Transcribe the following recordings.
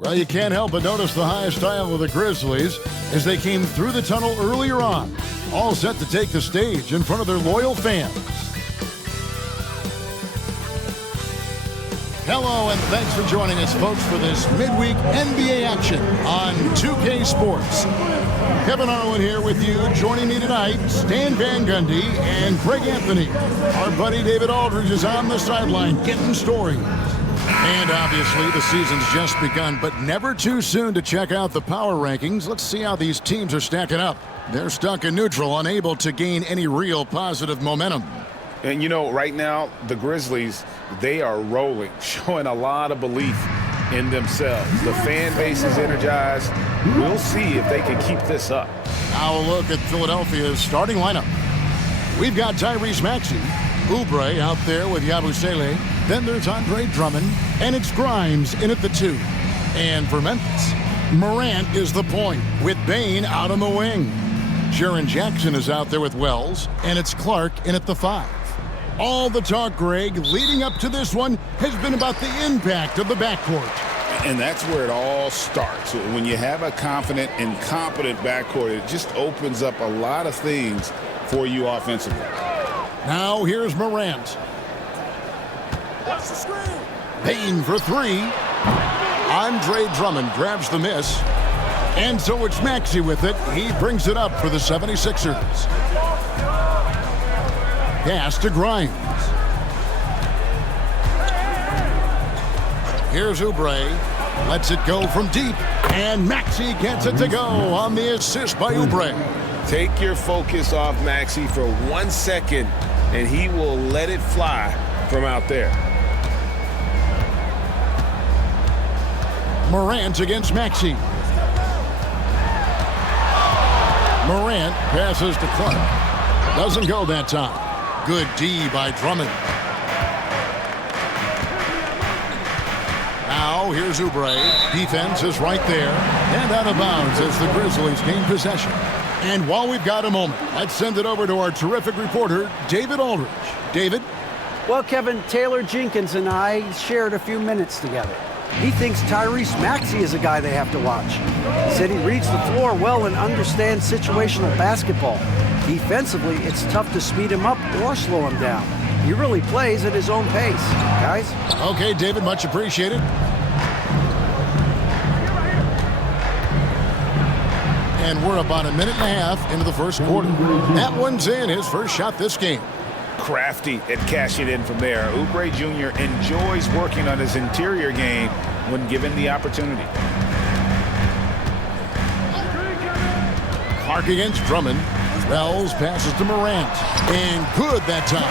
Well, you can't help but notice the high style of the Grizzlies as they came through the tunnel earlier on, all set to take the stage in front of their loyal fans. Hello, and thanks for joining us, folks, for this midweek NBA action on 2K Sports. Kevin Harlan here with you. Joining me tonight, Stan Van Gundy and Greg Anthony. Our buddy David Aldridge is on the sideline getting stories. And obviously, the season's just begun, but never too soon to check out the power rankings. Let's see how these teams are stacking up. They're stuck in neutral, unable to gain any real positive momentum. And, you know, right now, the Grizzlies, they are rolling, showing a lot of belief in themselves. The fan base is energized. We'll see if they can keep this up. Now a look at Philadelphia's starting lineup. We've got Tyrese Maxey, Oubre out there with Yabusele. Then there's Andre Drummond, and it's Grimes in at the 2. And for Memphis, Morant is the point, with Bane out on the wing. Jaren Jackson is out there with Wells, and it's Clark in at the 5. All the talk, Greg, leading up to this one has been about the impact of the backcourt. And that's where it all starts. When you have a confident and competent backcourt, it just opens up a lot of things for you offensively. Now here's Morant. Watch the screen. Payne for 3. Andre Drummond grabs the miss. And so it's Maxey with it. He brings it up for the 76ers. Pass to Grimes. Here's Oubre. Lets it go from deep. And Maxey gets it to go on the assist by Oubre. Take your focus off Maxey for 1 second, and he will let it fly from out there. Morant against Maxey. Morant passes to Clark. Doesn't go that time. Good D by Drummond. Now here's Oubre. Defense is right there. And out of bounds as the Grizzlies gain possession. And while we've got a moment, let's send it over to our terrific reporter, David Aldridge. David? Well, Kevin, Taylor Jenkins and I shared a few minutes together. He thinks Tyrese Maxey is a guy they have to watch. He said he reads the floor well and understands situational basketball. Defensively, it's tough to speed him up or slow him down. He really plays at his own pace, guys. Okay, David, much appreciated. And we're about a minute and a half into the first quarter. That one's in, his first shot this game. Crafty at cashing in from there. Oubre Jr. enjoys working on his interior game when given the opportunity. Clark against Drummond. Wells passes to Morant. And good that time.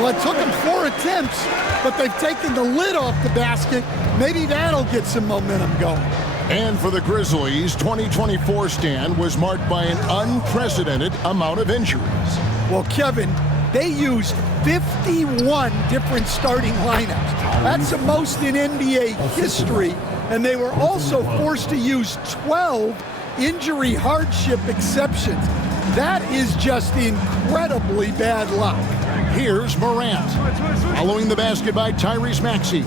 Well, it took him 4 attempts, but they've taken the lid off the basket. Maybe that'll get some momentum going. And for the Grizzlies, 2024 stand was marked by an unprecedented amount of injuries. Well, Kevin, they used 51 different starting lineups. That's the most in NBA history. And they were also forced to use 12 injury hardship exceptions. That is just incredibly bad luck. Here's Morant. Following the basket by Tyrese Maxey.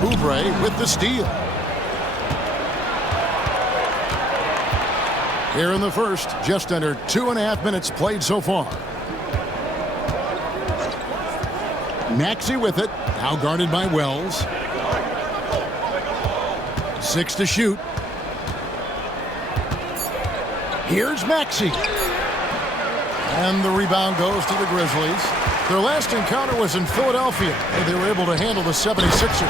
Oubre with the steal. Here in the first, just under 2.5 minutes played so far. Maxey with it, now guarded by Wells. 6 to shoot. Here's Maxey. And the rebound goes to the Grizzlies. Their last encounter was in Philadelphia, and they were able to handle the 76ers.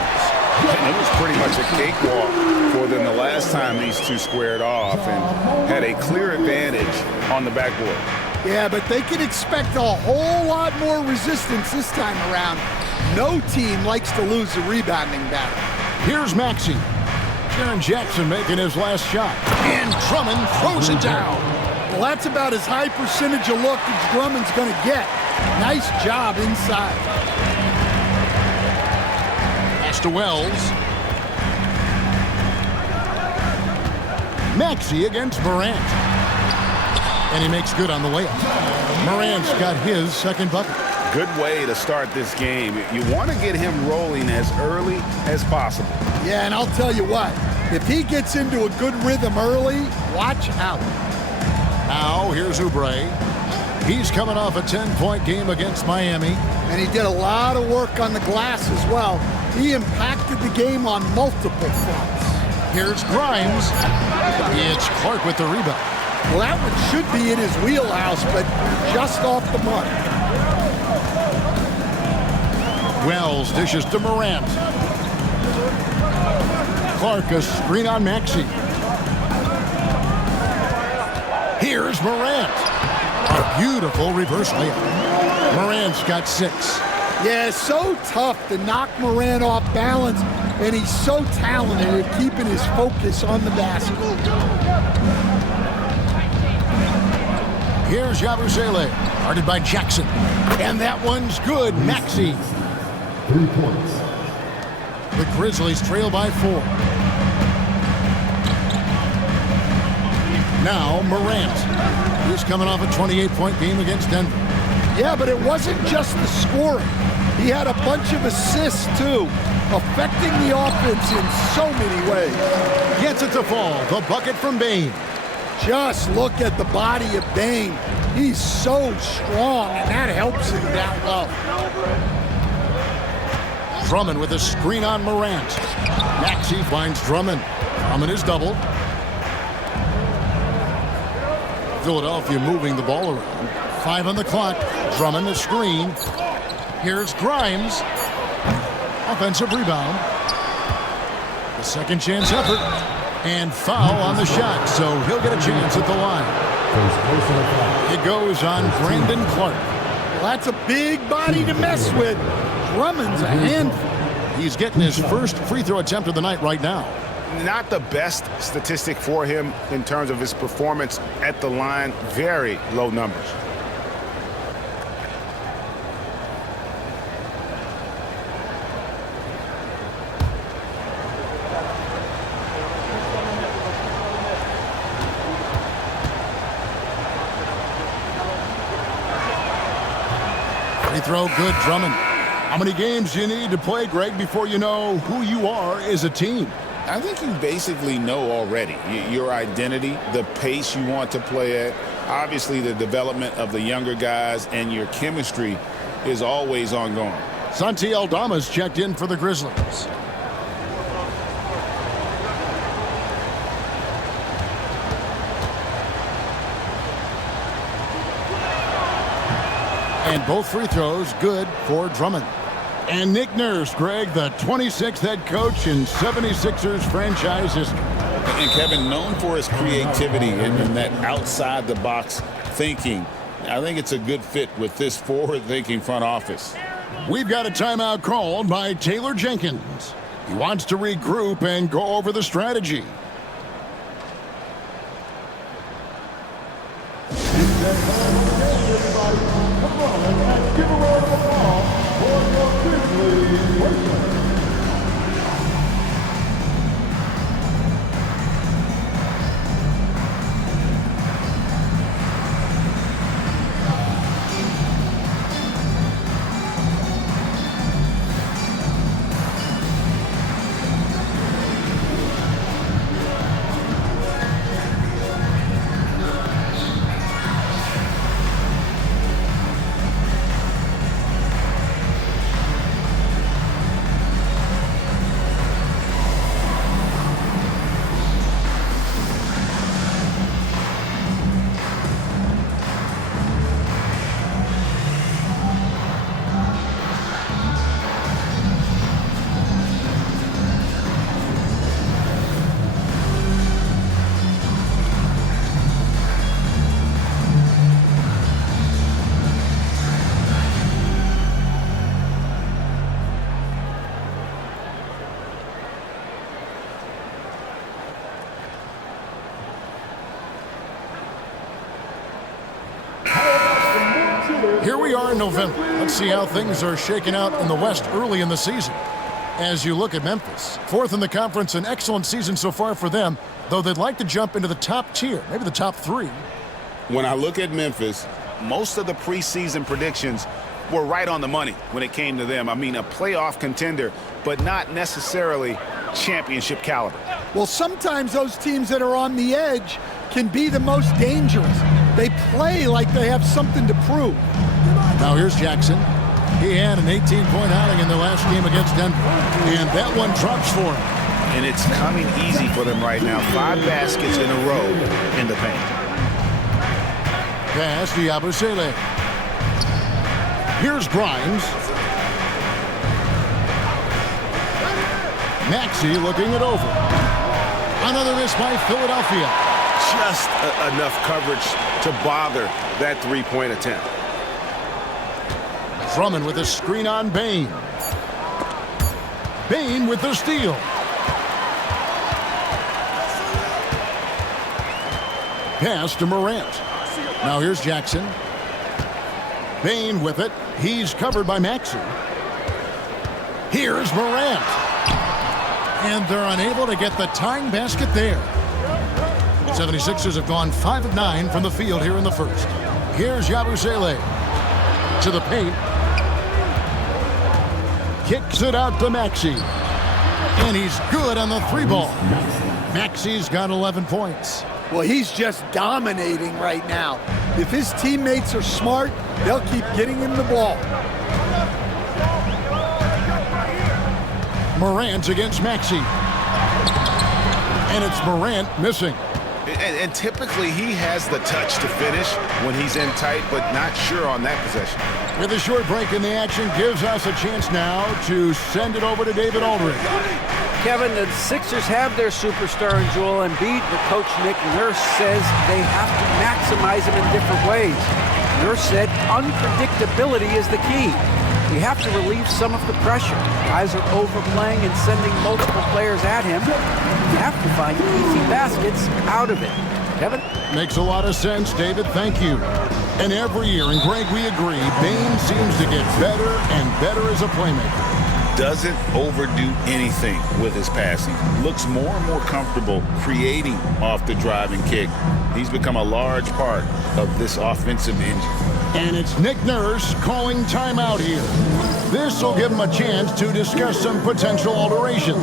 And it was pretty much a cakewalk for them the last time these two squared off and had a clear advantage on the backboard. Yeah, but they can expect a whole lot more resistance this time around. No team likes to lose a rebounding battle. Here's Maxey. Jaren Jackson making his last shot. And Drummond throws it down. Well, that's about as high percentage of look as Drummond's going to get. Nice job inside. Pass to Wells. Maxey against Morant. And he makes good on the layup. Morant's got his second bucket. Good way to start this game. You want to get him rolling as early as possible. Yeah, and I'll tell you what, if he gets into a good rhythm early, watch out. Now, here's Oubre. He's coming off a 10-point game against Miami. And he did a lot of work on the glass as well. He impacted the game on multiple fronts. Here's Grimes. It's Clark with the rebound. Well, that one should be in his wheelhouse, but just off the mark. Wells dishes to Morant. Clark, a screen on Maxey. Here's Morant. A beautiful reverse layup. Morant's got 6. Yeah, so tough to knock Morant off balance, and he's so talented at keeping his focus on the basket. Here's Yabusele, guarded by Jackson. And that one's good. Maxey. 3 points. The Grizzlies trail by 4. Now Morant. He's coming off a 28-point game against Denver. Yeah, but it wasn't just the scoring. He had a bunch of assists, too, affecting the offense in so many ways. Gets it to fall. The bucket from Bane. Just look at the body of Bane. He's so strong, and that helps him down low. Drummond with a screen on Morant. Maxey finds Drummond. Drummond is doubled. Philadelphia moving the ball around. 5 on the clock. Drummond a screen. Here's Grimes. Offensive rebound. The second chance effort. And foul on the shot, so he'll get a chance at the line. It goes on Brandon Clark. Well, that's a big body to mess with. Drummond's a handful. He's getting his first free throw attempt of the night right now. Not the best statistic for him in terms of his performance at the line. Very low numbers. Free throw good, Drummond. How many games do you need to play, Greg, before you know who you are as a team? I think you basically know already your identity, the pace you want to play at, obviously the development of the younger guys, and your chemistry is always ongoing. Santi Aldama's checked in for the Grizzlies. And both free throws good for Drummond. And Nick Nurse, Greg, the 26th head coach in 76ers franchise history. And Kevin, known for his creativity and that outside-the-box thinking, I think it's a good fit with this forward-thinking front office. We've got a timeout called by Taylor Jenkins. He wants to regroup and go over the strategy. Give a round of applause for your Grizzlies Racers. Here we are in November. Let's see how things are shaking out in the West early in the season. As you look at Memphis, 4th in the conference, an excellent season so far for them, though they'd like to jump into the top tier, maybe the top 3. When I look at Memphis, most of the preseason predictions were right on the money when it came to them. I mean, a playoff contender, but not necessarily championship caliber. Well, sometimes those teams that are on the edge can be the most dangerous. They play like they have something to prove. Now here's Jackson. He had an 18-point outing in the last game against Denver, and that one drops for him. And it's coming easy for them right now. 5 baskets in a row in the paint. Pass to Yabusele. Here's Grimes. Maxey looking it over. Another miss by Philadelphia. Just enough coverage to bother that three-point attempt. Drummond with a screen on Bane. Bane with the steal. Pass to Morant. Now here's Jackson. Bane with it. He's covered by Maxey. Here's Morant. And they're unable to get the tying basket there. 76ers have gone 5 of 9 from the field here in the first. Here's Yabusele to the paint. Kicks it out to Maxey. And he's good on the 3-ball. Maxey's got 11 points. Well, he's just dominating right now. If his teammates are smart, they'll keep getting him the ball. Morant against Maxey. And it's Morant missing. And typically he has the touch to finish when he's in tight, but not sure on that possession. With a short break in the action, gives us a chance now to send it over to David Aldridge. Kevin, the Sixers have their superstar in Joel Embiid, but Coach Nick Nurse says they have to maximize him in different ways. Nurse said unpredictability is the key. You have to relieve some of the pressure. Guys are overplaying and sending multiple players at him. You have to find easy baskets out of it. Kevin? Makes a lot of sense, David. Thank you. And every year, and Greg, we agree, Bane seems to get better and better as a playmaker. Doesn't overdo anything with his passing. Looks more and more comfortable creating off the driving kick. He's become a large part of this offensive engine. And it's Nick Nurse calling timeout here. This will give him a chance to discuss some potential alterations.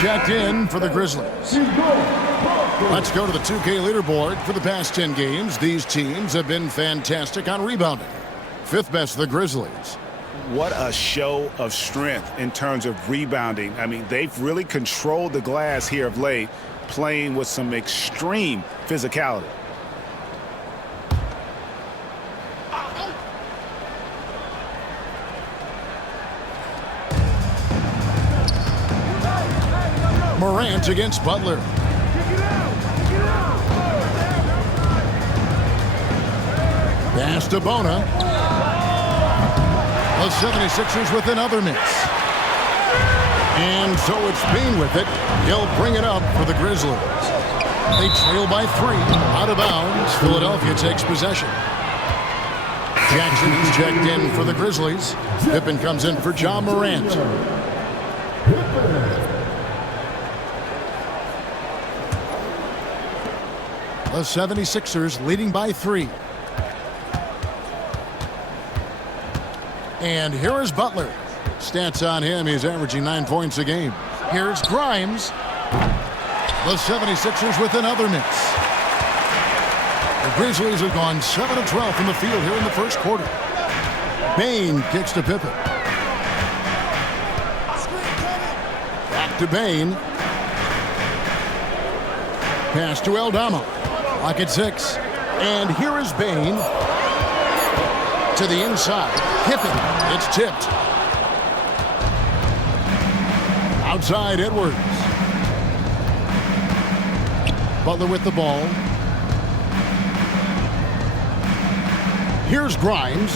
Checked in for the Grizzlies. Let's go to the 2K leaderboard. For the past 10 games, these teams have been fantastic on rebounding. 5th best, the Grizzlies. What a show of strength in terms of rebounding. I mean, they've really controlled the glass here of late, playing with some extreme physicality. Morant against Butler. Pass to Bona. The 76ers with another miss. And so it's Bane with it. He'll bring it up for the Grizzlies. They trail by 3. Out of bounds. Philadelphia takes possession. Jackson is checked in for the Grizzlies. Pippen comes in for John Morant. The 76ers leading by 3. And here is Butler. Stats on him, he's averaging 9 points a game. Here's Grimes. The 76ers with another miss. The Grizzlies have gone 7 of 12 from the field here in the first quarter. Bain kicks to Pippen. Back to Bain. Pass to Aldama. Clock at 6. And here is Bain. To the inside. Pippen. It's tipped. Outside Edwards. Butler with the ball. Here's Grimes.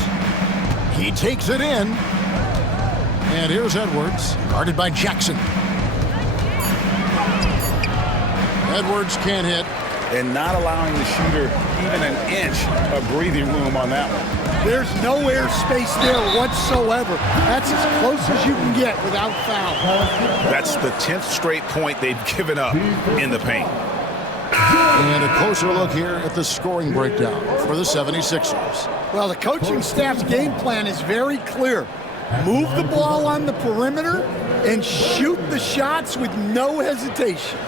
He takes it in. And here's Edwards, guarded by Jackson. Edwards can't hit. And not allowing the shooter even an inch of breathing room on that one. There's no air space there whatsoever. That's as close as you can get without foul. That's the 10th straight point they've given up in the paint. And a closer look here at the scoring breakdown for the 76ers. Well, the coaching staff's game plan is very clear. Move the ball on the perimeter and shoot the shots with no hesitation.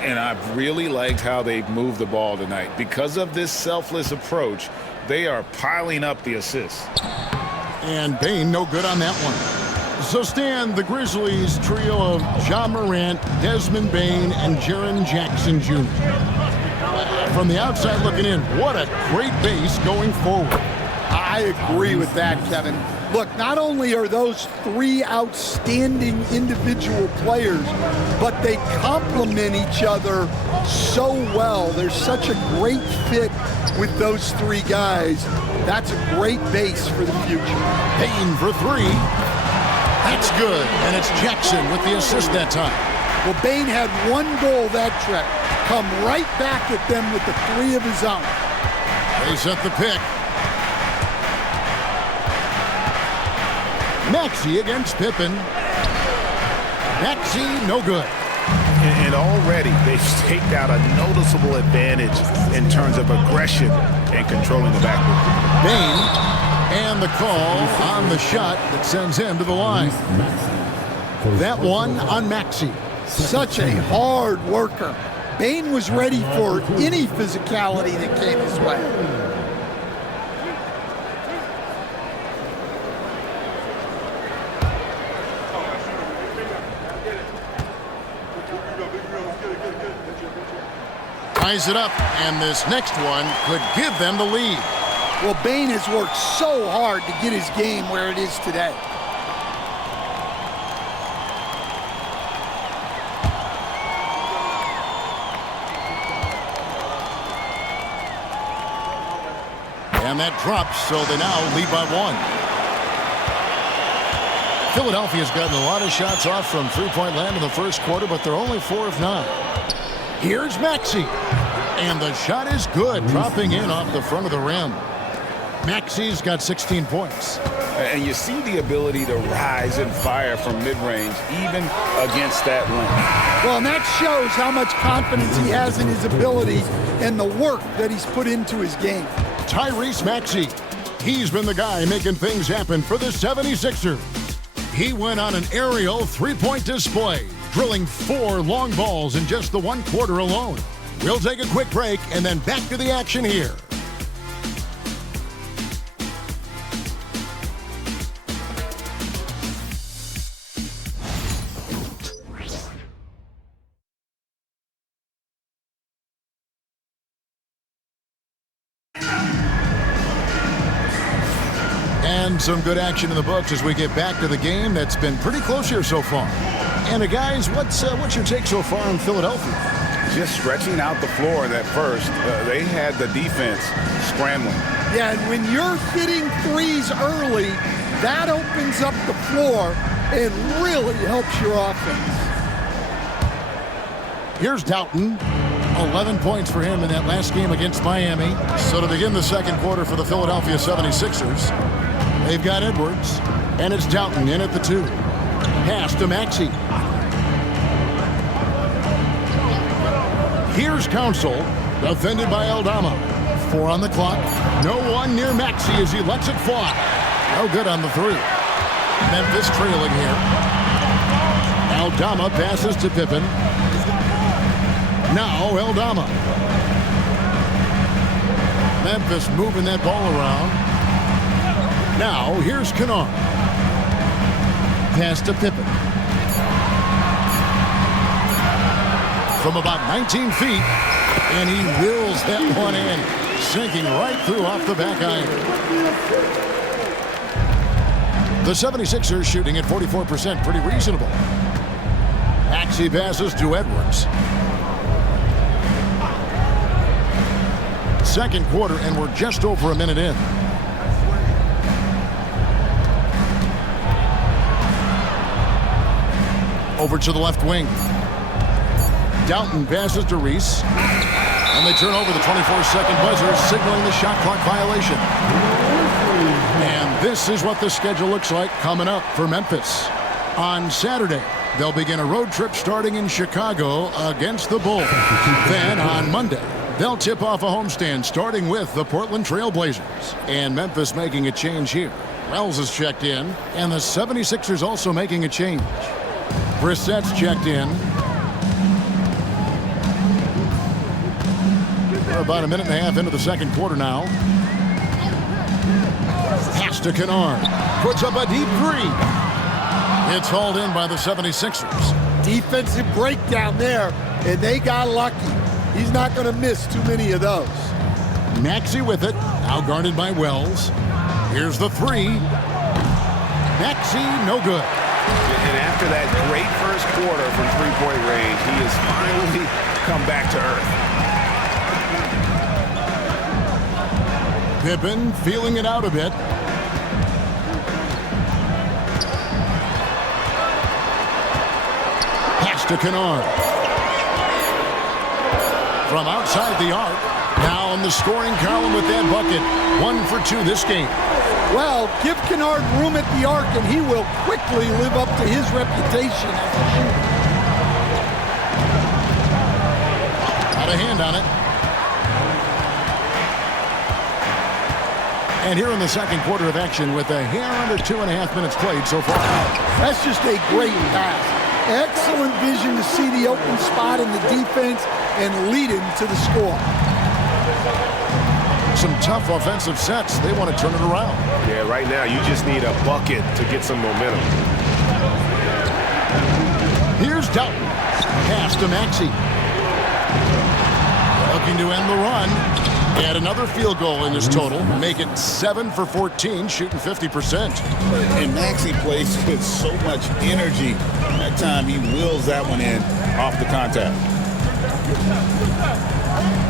And I've really liked how they've moved the ball tonight. Because of this selfless approach, they are piling up the assists. And Bain no good on that one. So Stan, the Grizzlies trio of Ja Morant, Desmond Bain, and Jaren Jackson Jr. From the outside looking in, what a great base going forward. I agree with that, Kevin. Look, not only are those three outstanding individual players, but they complement each other so well. There's such a great fit with those three guys. That's a great base for the future. Bain for 3. That's good, and it's Jackson with the assist that time. Well, Bain had one goal that trip. Come right back at them with the 3 of his own. They set the pick. Maxey against Pippen. Maxey, no good. And already they've staked out a noticeable advantage in terms of aggression and controlling the backcourt. Bain, and the call on the shot that sends him to the line. That one on Maxey. Such a hard worker. Bain was ready for any physicality that came his way. Ties it up, and this next one could give them the lead. Well, Bain has worked so hard to get his game where it is today. And that drops, so they now lead by 1. Philadelphia's gotten a lot of shots off from three-point land in the first quarter, but they're only 4 of 9. Here's Maxey. And the shot is good, dropping in off the front of the rim. Maxey's got 16 points. And you see the ability to rise and fire from mid-range, even against that length. Well, and that shows how much confidence he has in his ability and the work that he's put into his game. Tyrese Maxey. He's been the guy making things happen for the 76ers. He went on an aerial three-point display, drilling 4 long balls in just the 1 quarter alone. We'll take a quick break and then back to the action here. And some good action in the books as we get back to the game that's been pretty close here so far. And guys, what's your take so far on Philadelphia? Just stretching out the floor in that first. They had the defense scrambling. Yeah, and when you're hitting threes early, that opens up the floor and really helps your offense. Here's Doughton. 11 points for him in that last game against Miami. So to begin the second quarter for the Philadelphia 76ers, they've got Edwards, and it's Doughton in at the 2. Pass to Maxey. Here's Council, defended by Aldama. 4 on the clock. No one near Maxey as he lets it fly. No good on the 3. Memphis trailing here. Aldama passes to Pippen. Now Aldama. Memphis moving that ball around. Now here's Kennard. Pass to Pippen. From about 19 feet. And he wills that one in. Sinking right through off the back iron. The 76ers shooting at 44%. Pretty reasonable. Maxey passes to Edwards. Second quarter, and we're just over a minute in. Over to the left wing. Doughton passes to Reese. And they turn over the 24-second buzzer, signaling the shot clock violation. And this is what the schedule looks like coming up for Memphis. On Saturday, they'll begin a road trip starting in Chicago against the Bulls. Then on Monday, they'll tip off a homestand starting with the Portland Trail Blazers. And Memphis making a change here. Wells is checked in, and the 76ers also making a change. Brissett's checked in. We're about a minute and a half into the second quarter now. Pass to Kennard. Puts up a deep three. It's hauled in by the 76ers. Defensive breakdown there, and they got lucky. He's not going to miss too many of those. Maxey with it, now guarded by Wells. Here's the three. Maxey, no good. And after that great first quarter from three-point range, he has finally come back to earth. Pippen feeling it out a bit. Pass to Kennard. From outside the arc. Now in the scoring column with that bucket. 1 for 2 this game. Well, give Kennard room at the arc, and he will quickly live up to his reputation as a shooter. Got a hand on it. And here in the second quarter of action with a hair under 2.5 minutes played so far. That's just a great pass. Excellent vision to see the open spot in the defense and lead him to the score. Some tough offensive sets. They want to turn it around. Yeah, right now you just need a bucket to get some momentum. Here's Doughton. Pass to Maxey. Looking to end the run. Add another field goal in his total. Make it 7 for 14, shooting 50%. And Maxey plays with so much energy. That time he wills that one in off the contact.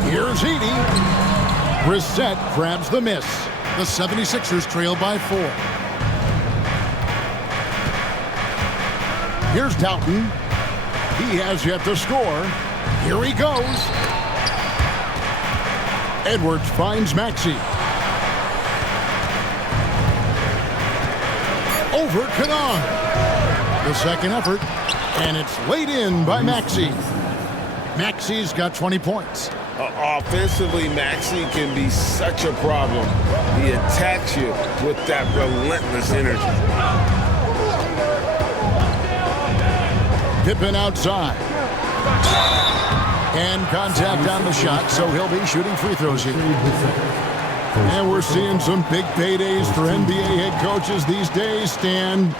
Here's Edey. Brissett grabs the miss. The 76ers trail by 4. Here's Doughton. He has yet to score. Here he goes. Edwards finds Maxey. Over Kennard. The second effort, and it's laid in by Maxey. Maxey's got 20 points. Offensively, Maxey can be such a problem. He attacks you with that relentless energy. Pippen outside. And contact on the shot, so he'll be shooting free throws here. And we're seeing some big paydays for NBA head coaches these days, Stan.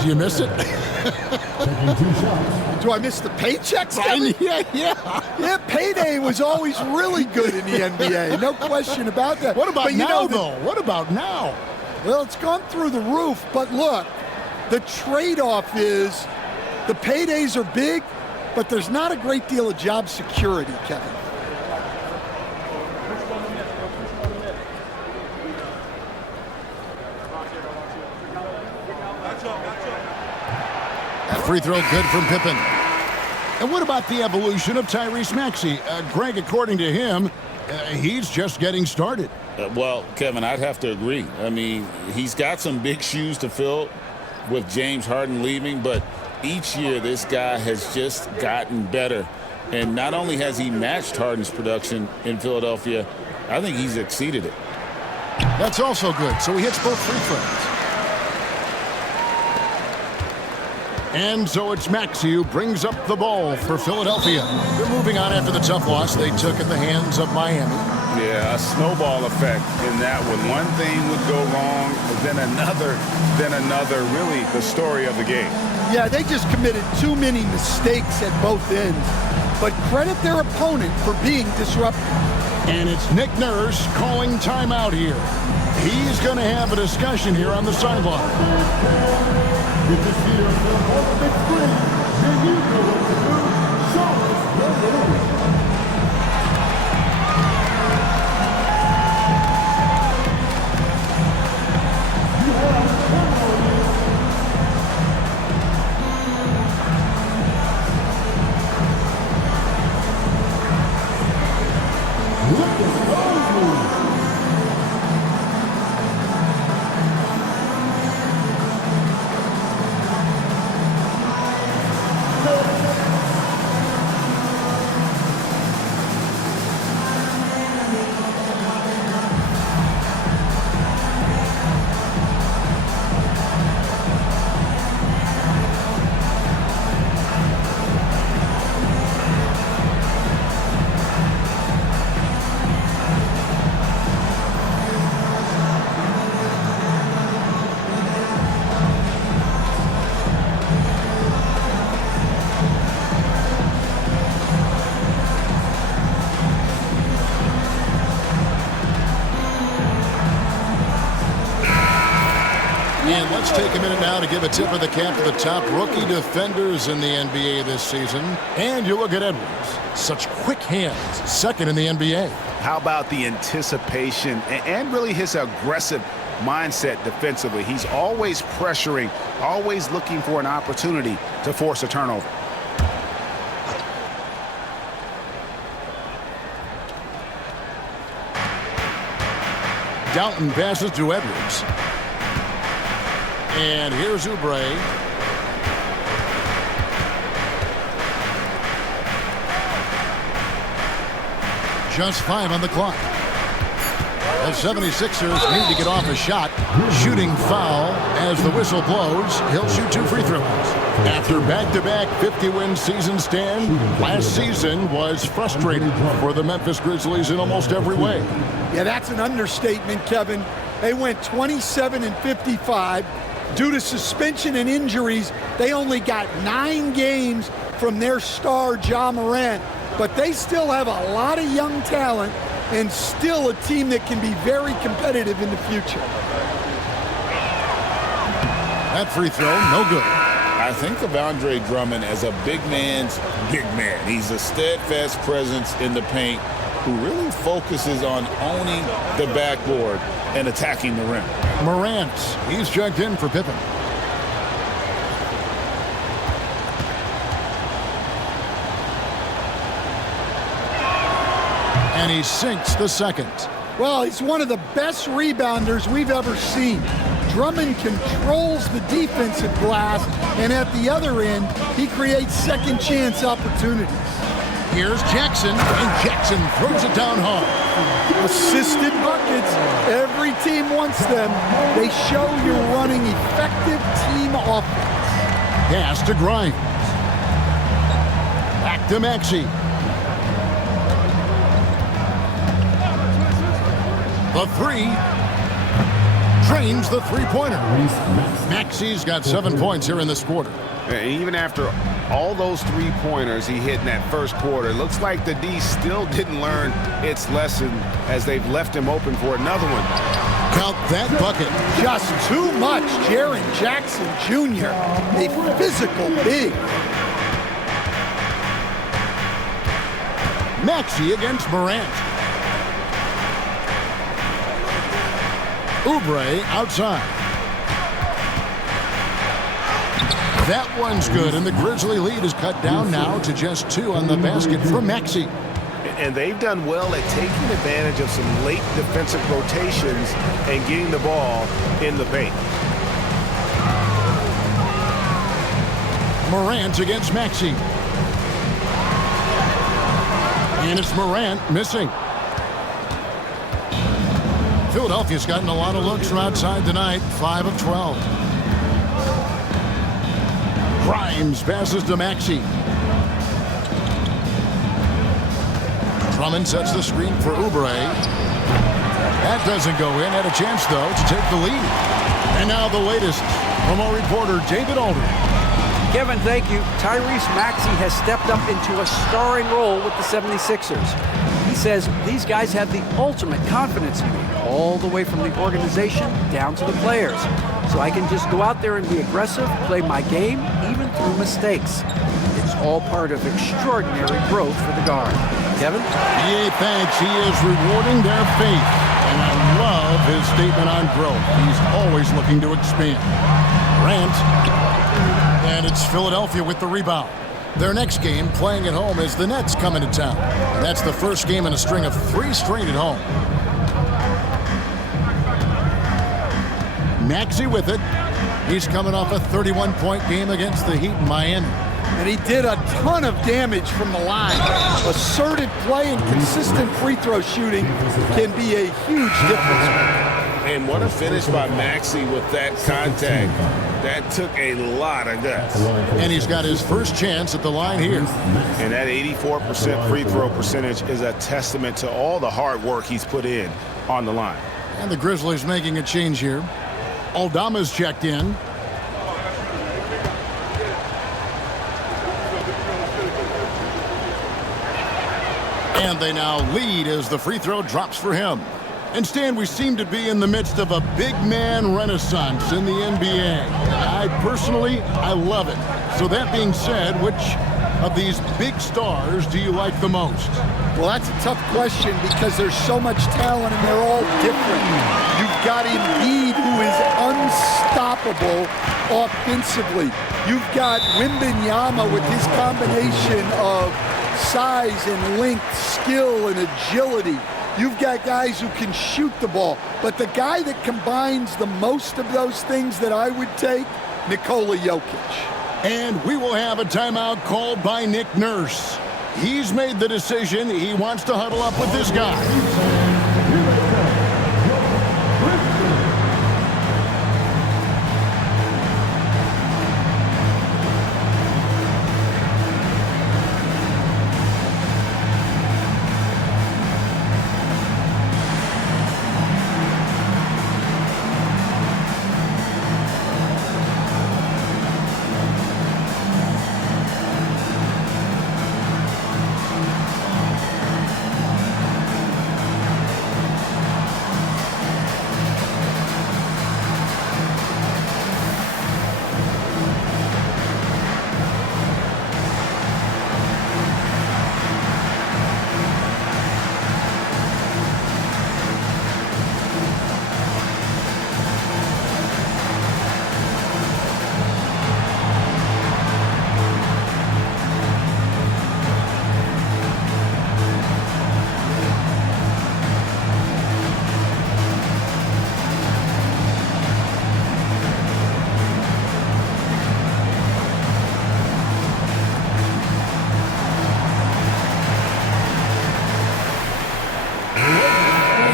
Do you miss it? Do I miss the paychecks? Yeah. Payday was always really good in the NBA. No question about that. What about now, though? What about now? Well, it's gone through the roof, but look, the trade-off is the paydays are big, but there's not a great deal of job security, Kevin. That free throw good from Pippen. And what about the evolution of Tyrese Maxey? Greg, according to him, he's just getting started. Well, Kevin, I'd have to agree. I mean, he's got some big shoes to fill with James Harden leaving, but each year this guy has just gotten better. And not only has he matched Harden's production in Philadelphia, I think he's exceeded it. That's also good. So he hits both free throws. And so it's Maxey who brings up the ball for Philadelphia. They're moving on after the tough loss they took at the hands of Miami. Yeah, a snowball effect in that one. One thing would go wrong, then another, really the story of the game. Yeah, they just committed too many mistakes at both ends. But credit their opponent for being disruptive. And it's Nick Nurse calling timeout here. He's going to have a discussion here on the sideline. If this here is the ultimate screen, then you know what to do. Show us your movie. You have penalty. Look at those. And let's take a minute now to give a tip of the cap to the top rookie defenders in the NBA this season. And you look at Edwards. Such quick hands. Second in the NBA. How about the anticipation and really his aggressive mindset defensively? He's always pressuring, always looking for an opportunity to force a turnover. Doughton passes to Edwards. And here's Oubre. Just 5 on the clock. The 76ers need to get off a shot. Shooting foul as the whistle blows. He'll shoot 2 free throws. After back-to-back 50-win season stand, last season was frustrating for the Memphis Grizzlies in almost every way. Yeah, that's an understatement, Kevin. They went 27-55. Due to suspension and injuries, they only got 9 games from their star, Ja Morant. But they still have a lot of young talent and still a team that can be very competitive in the future. That free throw, no good. I think of Andre Drummond as a big man's big man. He's a steadfast presence in the paint who really focuses on owning the backboard and attacking the rim. Morant, he's checked in for Pippen. And he sinks the second. Well, he's one of the best rebounders we've ever seen. Drummond controls the defensive glass, and at the other end, he creates second chance opportunities. Here's Jackson, and Jackson throws it down hard. Assisted buckets. Every team wants them. They show you're running effective team offense. Pass to Grimes. Back to Maxey. The 3. Drains the three-pointer. Maxey's got 7 points here in this quarter. And even after all those three-pointers he hit in that first quarter, it looks like the D still didn't learn its lesson as they've left him open for another one. Count that bucket. Just too much. Jaren Jackson Jr., a physical big. Maxey against Morant. Oubre outside. That one's good, and the Grizzly lead is cut down now to just 2 on the basket from Maxey. And they've done well at taking advantage of some late defensive rotations and getting the ball in the paint. Morant against Maxey. And it's Morant missing. Philadelphia's gotten a lot of looks from outside tonight, 5 of 12. Grimes passes to Maxey. Drummond sets the screen for Oubre. That doesn't go in. Had a chance, though, to take the lead. And now the latest from our reporter, David Aldridge. Kevin, thank you. Tyrese Maxey has stepped up into a starring role with the 76ers. He says these guys have the ultimate confidence in me, all the way from the organization down to the players. So I can just go out there and be aggressive, play my game, even through mistakes. It's all part of extraordinary growth for the guard. Kevin? EA thanks. He is rewarding their faith. And I love his statement on growth. He's always looking to expand. Grant. And it's Philadelphia with the rebound. Their next game, playing at home, is the Nets coming to town. And that's the first game in a string of 3 straight at home. Maxey with it. He's coming off a 31-point game against the Heat in Miami. And he did a ton of damage from the line. Assertive play and consistent free throw shooting can be a huge difference. And what a finish by Maxey with that contact. That took a lot of guts. And he's got his first chance at the line here. And that 84% free throw percentage is a testament to all the hard work he's put in on the line. And the Grizzlies making a change here. Aldama's checked in. And they now lead as the free throw drops for him. And Stan, we seem to be in the midst of a big man renaissance in the NBA. I love it. So that being said, which of these big stars do you like the most? Well, that's a tough question because there's so much talent and they're all different. You've got Embiid, who is unstoppable offensively. You've got Wembanyama with his combination of size and length, skill and agility. You've got guys who can shoot the ball. But the guy that combines the most of those things that I would take, Nikola Jokic. And we will have a timeout called by Nick Nurse. He's made the decision. He wants to huddle up with this guy.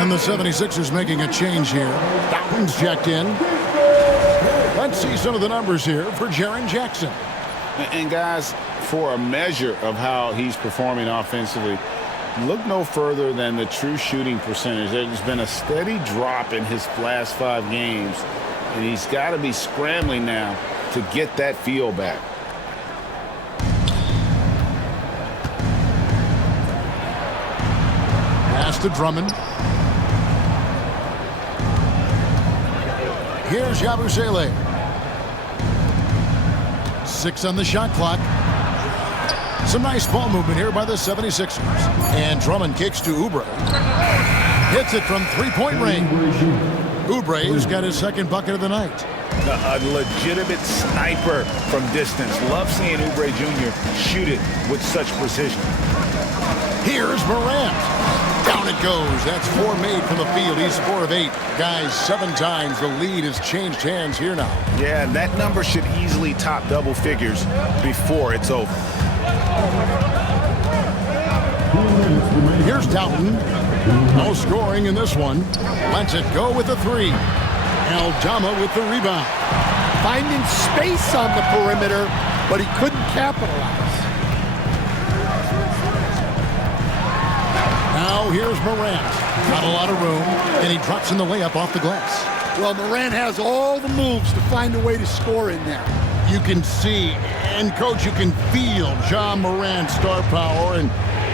And the 76ers making a change here. Dalton's checked in. Let's see some of the numbers here for Jaren Jackson. And guys, for a measure of how he's performing offensively, look no further than the true shooting percentage. There's been a steady drop in his last 5 games, and he's got to be scrambling now to get that feel back. Pass to Drummond. Here's Yabusele. 6 on the shot clock. Some nice ball movement here by the 76ers. And Drummond kicks to Oubre. Hits it from 3-point range. Oubre's got his second bucket of the night. A legitimate sniper from distance. Love seeing Oubre Jr. shoot it with such precision. Here's Morant. Down it goes. That's 4 made from the field. He's 4 of 8. Guys, 7 times. The lead has changed hands here now. Yeah, and that number should easily top double figures before it's over. Here's Dalton. No scoring in this one. Lets it go with a 3. Aldama with the rebound. Finding space on the perimeter but he couldn't capitalize. Now here's Morant. Not a lot of room, and he drops in the layup off the glass. Well, Morant has all the moves to find a way to score in there. You can see, and Coach, you can feel John Morant's star power, and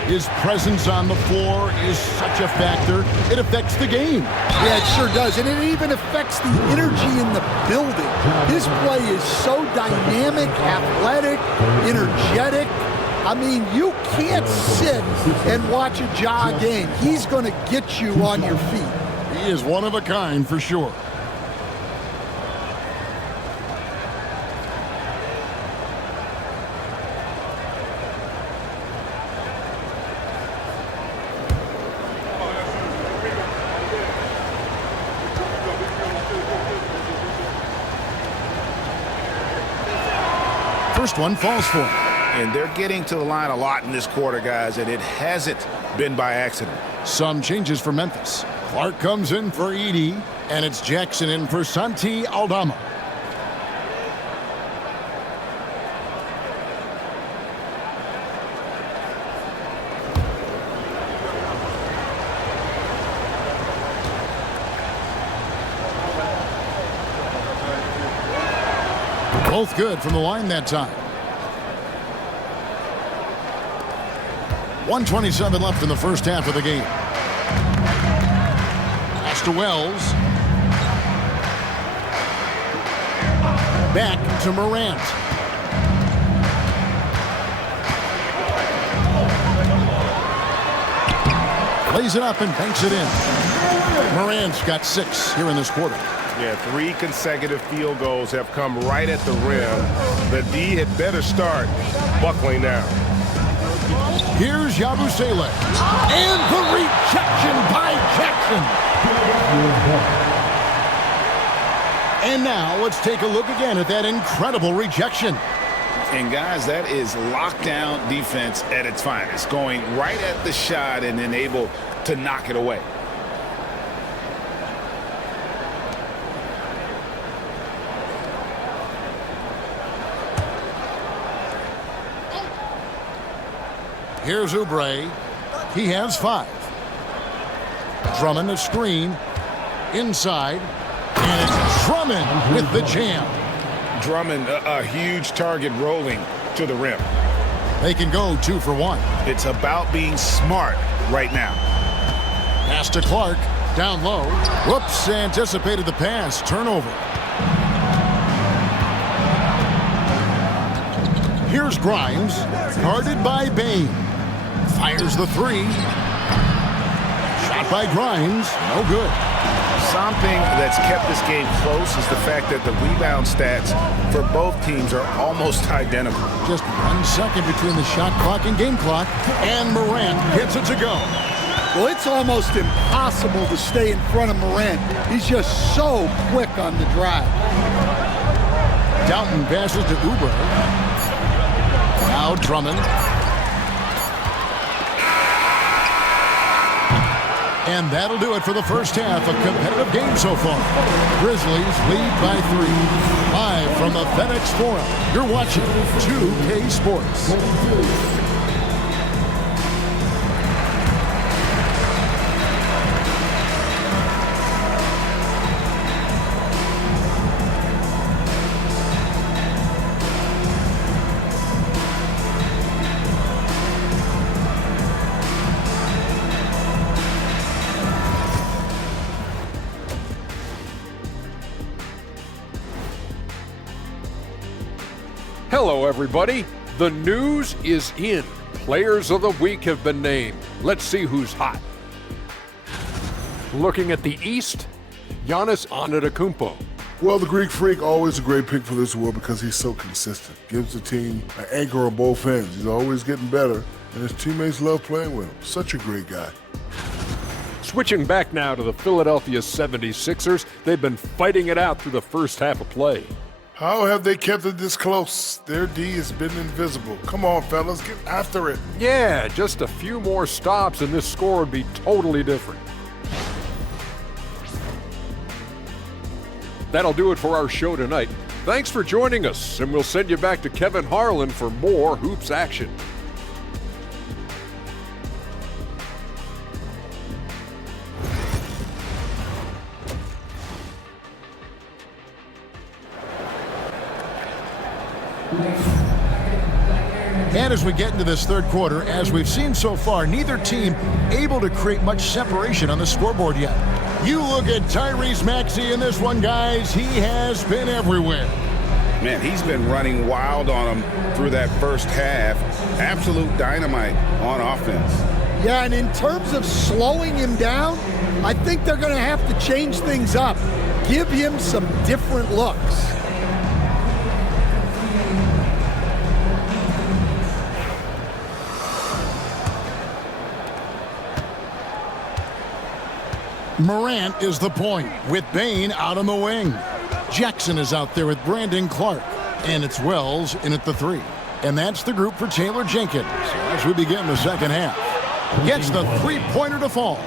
his presence on the floor is such a factor. It affects the game. Yeah, it sure does, and it even affects the energy in the building. His play is so dynamic, athletic, energetic. I mean, you can't sit and watch a Ja game. He's going to get you on your feet. He is one of a kind for sure. First one falls for him. And they're getting to the line a lot in this quarter, guys, and it hasn't been by accident. Some changes for Memphis. Clark comes in for Edie, and it's Jackson in for Santi Aldama. Both good from the line that time. 1:27 left in the first half of the game. Pass to Wells. Back to Morant. Plays it up and banks it in. Morant's got 6 here in this quarter. Yeah, 3 consecutive field goals have come right at the rim. The D had better start buckling down. Here's Yabusele. And the rejection by Jackson. And now let's take a look again at that incredible rejection. And guys, that is lockdown defense at its finest. Going right at the shot and then able to knock it away. Here's Oubre. He has 5. Drummond the screen. Inside. And it's Drummond with the jam. Drummond, a huge target rolling to the rim. They can go 2 for 1. It's about being smart right now. Pass to Clark. Down low. Whoops, anticipated the pass. Turnover. Here's Grimes. Guarded by Bain. Fires the 3. Shot by Grimes. No good. Something that's kept this game close is the fact that the rebound stats for both teams are almost identical. Just 1 second between the shot clock and game clock. And Morant gets it to go. Well, it's almost impossible to stay in front of Morant. He's just so quick on the drive. Doughton passes to Oubre. Now Drummond. And that'll do it for the first half. A competitive game so far. Grizzlies lead by 3. Live from the FedEx Forum, you're watching 2K Sports. Hello, everybody. The news is in. Players of the week have been named. Let's see who's hot. Looking at the East, Giannis Antetokounmpo. Well, the Greek Freak, always a great pick for this award because he's so consistent. Gives the team an anchor on both ends. He's always getting better, and his teammates love playing with him. Such a great guy. Switching back now to the Philadelphia 76ers, they've been fighting it out through the first half of play. How have they kept it this close? Their D has been invisible. Come on, fellas, get after it. Yeah, just a few more stops and this score would be totally different. That'll do it for our show tonight. Thanks for joining us, and we'll send you back to Kevin Harlan for more hoops action. And as we get into this third quarter, as we've seen so far, neither team able to create much separation on the scoreboard yet. You look at Tyrese Maxey in this one, guys. He has been everywhere. Man, he's been running wild on him through that first half. Absolute dynamite on offense. Yeah, and in terms of slowing him down, I think they're going to have to change things up. Give him some different looks. Morant is the point with Bain out on the wing. Jackson is out there with Brandon Clark. And it's Wells in at the 3. And that's the group for Taylor Jenkins as we begin the second half. Gets the three-pointer to fall.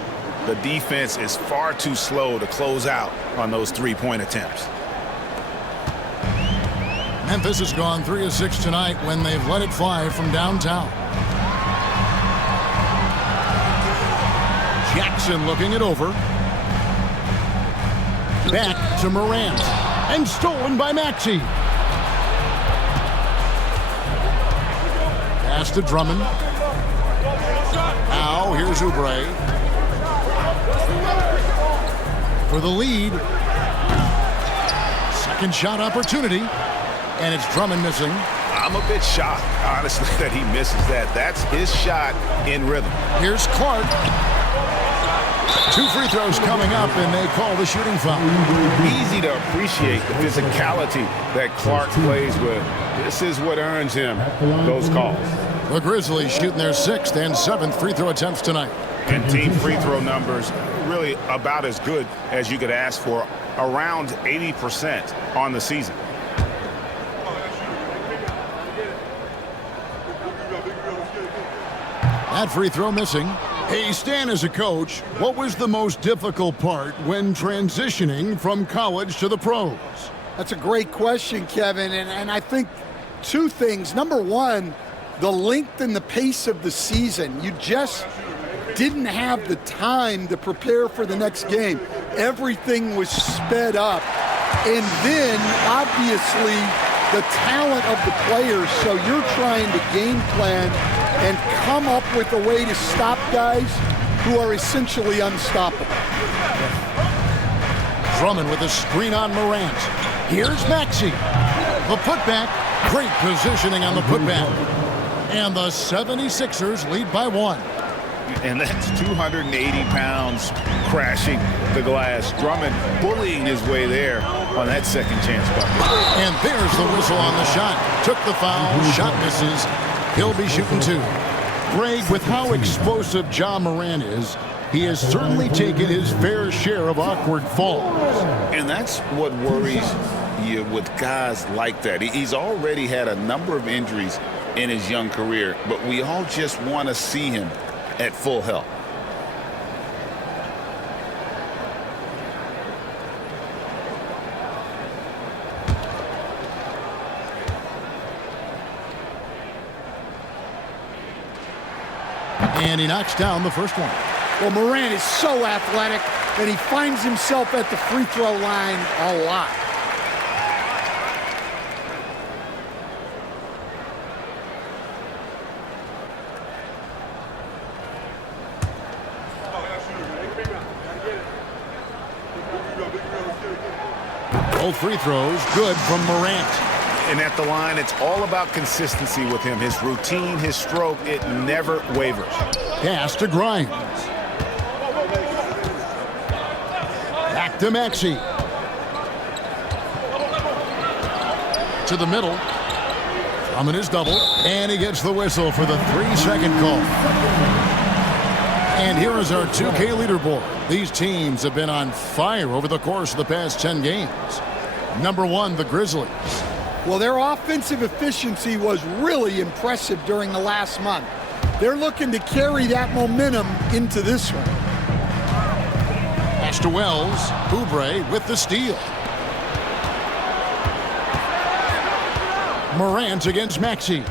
The defense is far too slow to close out on those three-point attempts. Memphis has gone 3 of 6 tonight when they've let it fly from downtown. Jackson looking it over. Back to Morant. And stolen by Maxey. Pass to Drummond. Now here's Oubre. For the lead. Second shot opportunity. And it's Drummond missing. I'm a bit shocked, honestly, that he misses that. That's his shot in rhythm. Here's Clark. 2 free throws coming up, and they call the shooting foul. Easy to appreciate the physicality that Clark plays with. This is what earns him those calls. The Grizzlies shooting their 6th and 7th free throw attempts tonight. And team free throw numbers really about as good as you could ask for, around 80% on the season. That free throw missing. Hey, Stan, as a coach, what was the most difficult part when transitioning from college to the pros? That's a great question, Kevin, and I think 2 things. Number one, the length and the pace of the season. You just didn't have the time to prepare for the next game. Everything was sped up. And then, obviously, the talent of the players, so you're trying to game plan and come up with a way to stop guys who are essentially unstoppable. Drummond with a screen on Morant. Here's Maxey. The putback. Great positioning on the putback. And the 76ers lead by 1. And that's 280 pounds crashing the glass. Drummond bullying his way there on that second chance bucket. And there's the whistle on the shot. Took the foul. Shot misses. He'll be shooting 2. Greg, with how explosive Ja Morant is, he has certainly taken his fair share of awkward falls. And that's what worries you with guys like that. He's already had a number of injuries in his young career, but we all just want to see him at full health. And he knocks down the first one. Well, Morant is so athletic, and he finds himself at the free throw line a lot. Both free throws good from Morant. And at the line, it's all about consistency with him. His routine, his stroke, it never wavers. Pass to Grimes. Back to Maxey. To the middle. Drummond is double. And he gets the whistle for the 3-second call. And here is our 2K leaderboard. These teams have been on fire over the course of the past 10 games. Number 1, the Grizzlies. Well, their offensive efficiency was really impressive during the last month. They're looking to carry that momentum into this one. Pass to Wells. Oubre with the steal. Morant against Maxey.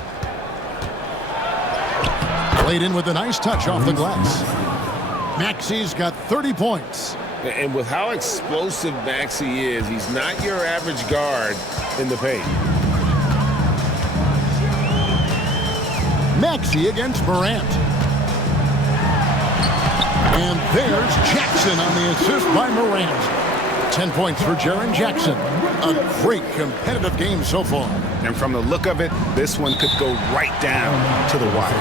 Played in with a nice touch off the glass. Maxey's got 30 points. And with how explosive Maxey is, he's not your average guard in the paint. Maxey against Morant. And there's Jackson on the assist by Morant. 10 points for Jaren Jackson. A great competitive game so far. And from the look of it, this one could go right down to the wire.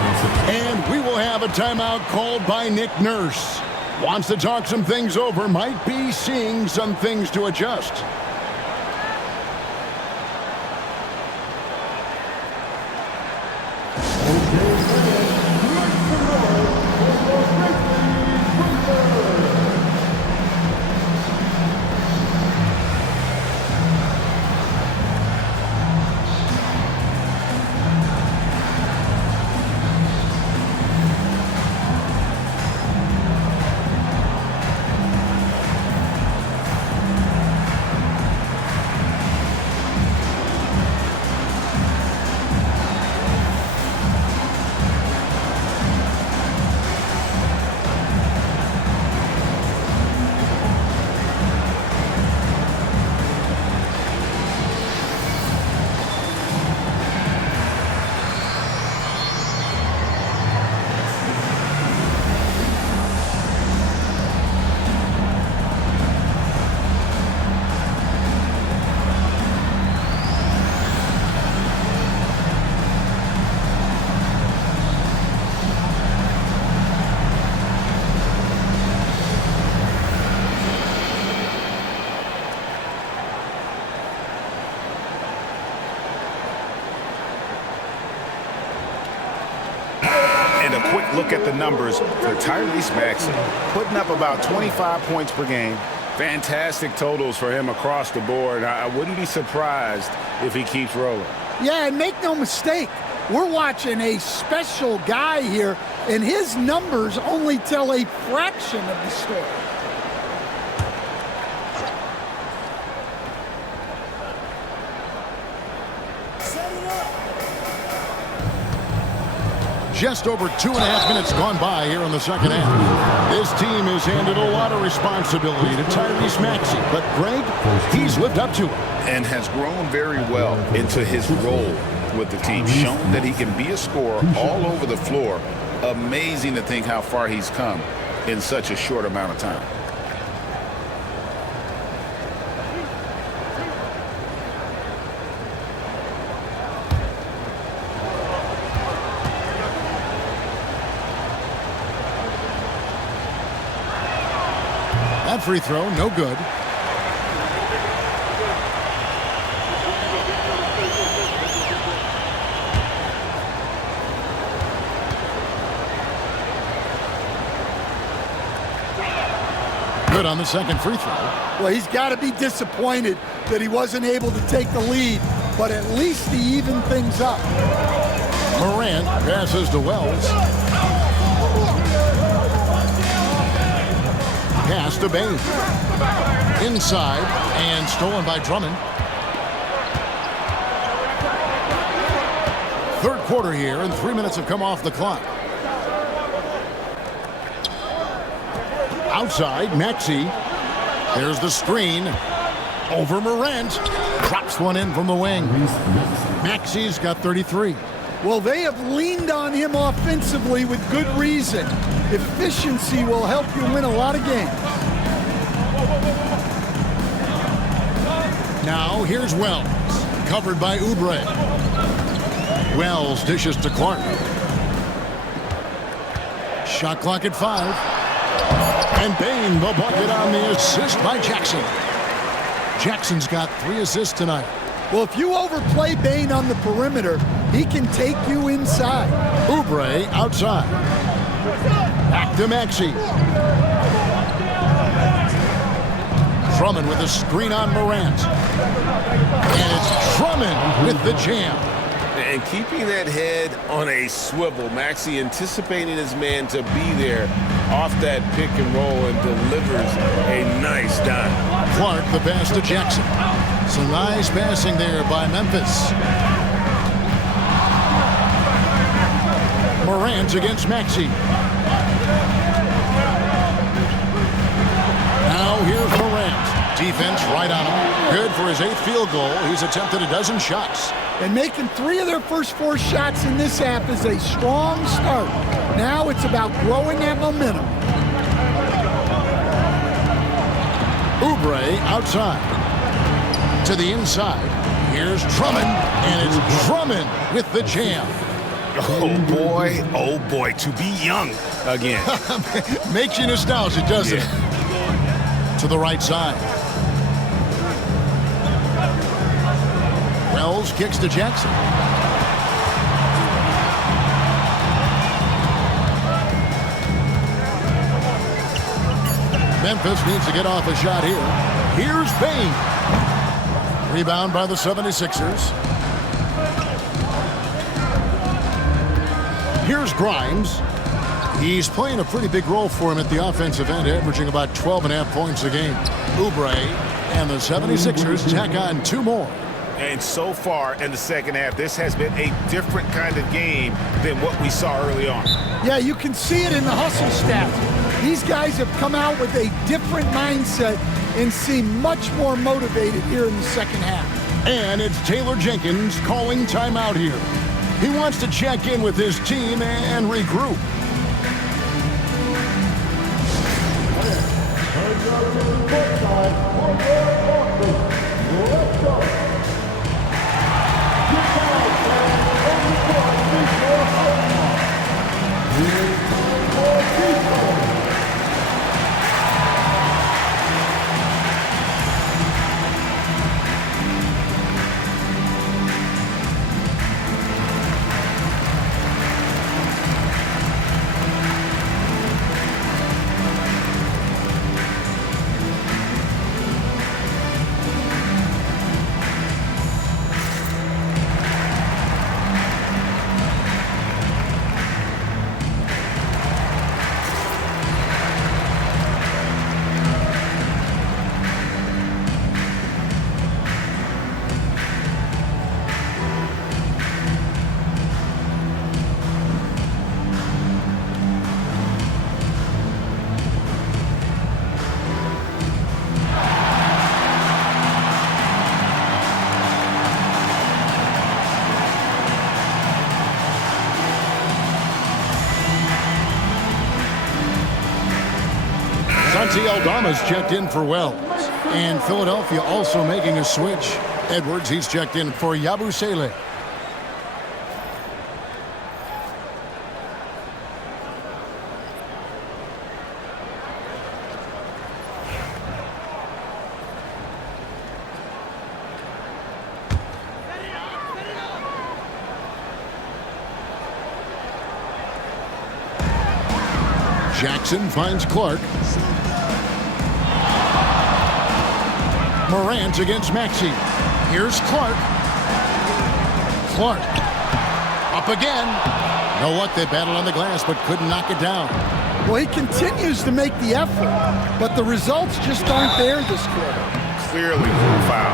And we will have a timeout called by Nick Nurse. Wants to talk some things over, might be seeing some things to adjust. Look at the numbers for Tyrese Maxey, putting up about 25 points per game. Fantastic totals for him across the board. I wouldn't be surprised if he keeps rolling. Yeah, and make no mistake, we're watching a special guy here, and his numbers only tell a fraction of the story. Just over 2.5 minutes gone by here in the second half. This team has handed a lot of responsibility to Tyrese Maxey, but Greg, he's lived up to it. And has grown very well into his role with the team. Shown that he can be a scorer all over the floor. Amazing to think how far he's come in such a short amount of time. That free throw, no good. Good on the second free throw. Well, he's got to be disappointed that he wasn't able to take the lead, but at least he evened things up. Morant passes to Wells. Pass to Bain. Inside and stolen by Drummond. Third quarter here, and 3 minutes have come off the clock. Outside, Maxey. There's the screen. Over Morant. Drops one in from the wing. Maxey's got 33. Well, they have leaned on him offensively with good reason. Efficiency will help you win a lot of games. Now here's Wells, covered by Oubre. Wells dishes to Clark. Shot clock at 5. And Bain, the bucket on the assist by Jackson. Jackson's got 3 assists tonight. Well, if you overplay Bain on the perimeter, he can take you inside. Oubre outside. Back to Maxey. Drummond with a screen on Morant. And it's Drummond with the jam. And keeping that head on a swivel, Maxey anticipating his man to be there off that pick and roll and delivers a nice dime. Clark the pass to Jackson. Some nice passing there by Memphis. Morant against Maxey. Now here's Morant. Defense right on him. Good for his 8th field goal. He's attempted a dozen shots. And making 3 of their first 4 shots in this half is a strong start. Now it's about growing that momentum. Oubre outside. To the inside. Here's Drummond, and it's Drummond with the jam. Oh boy, to be young again. Makes you nostalgic, doesn't it? To the right side. Wells kicks to Jackson. Memphis needs to get off a shot here. Here's Bain. Rebound by the 76ers. Here's Grimes. He's playing a pretty big role for him at the offensive end, averaging about 12.5 points a game. Oubre and the 76ers tack on 2 more. And so far in the second half, this has been a different kind of game than what we saw early on. Yeah, you can see it in the hustle stats. These guys have come out with a different mindset and seem much more motivated here in the second half. And it's Taylor Jenkins calling timeout here. He wants to check in with his team and regroup. Santi Aldama's checked in for Wells. And Philadelphia also making a switch. Edwards, he's checked in for Yabusele. Jackson finds Clark. Morant against Maxey. Here's Clark. Clark. Up again. You know what? They battled on the glass but couldn't knock it down. Well, he continues to make the effort, but the results just aren't there this quarter. Clearly foul.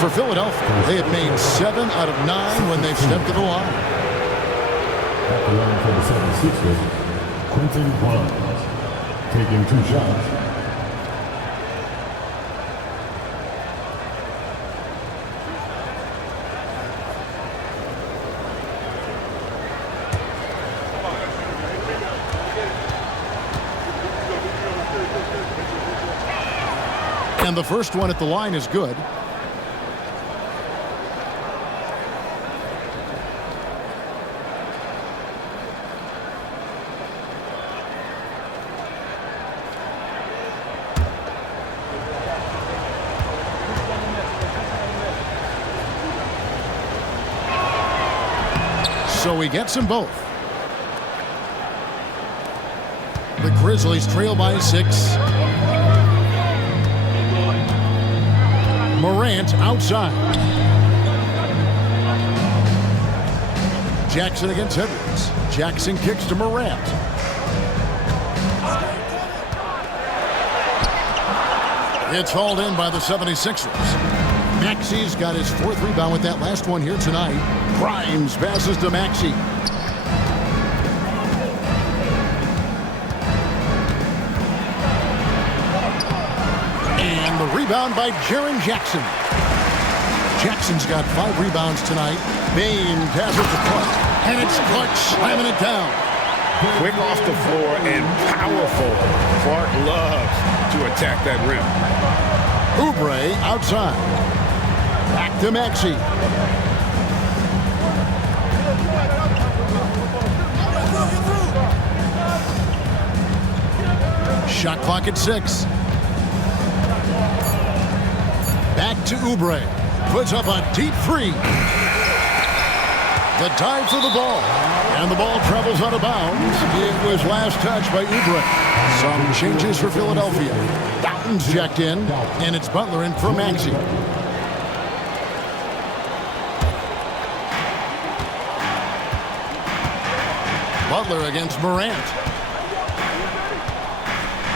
For Philadelphia, they have made 7 out of 9 when they've stepped to the line. At the line for the 76ers, Quentin Grimes taking 2 shots. And the first one at the line is good. So he gets them both. The Grizzlies trail by 6. Morant outside. Jackson against Edwards. Jackson kicks to Morant. It's hauled in by the 76ers. Maxi's got his 4th rebound with that last one here tonight. Grimes passes to Maxi. And the rebound by Jaren Jackson. Jackson's got 5 rebounds tonight. Bain passes to Clark. And it's Clark slamming it down. Quick off the floor and powerful. Clark loves to attack that rim. Oubre outside. Back to Maxi. Shot clock at 6. Back to Oubre. Puts up a deep 3. The dive for the ball. And the ball travels out of bounds. It was last touched by Oubre. Some changes for Philadelphia. Fountain's checked in, and it's Butler in for Maxi. Butler against Morant.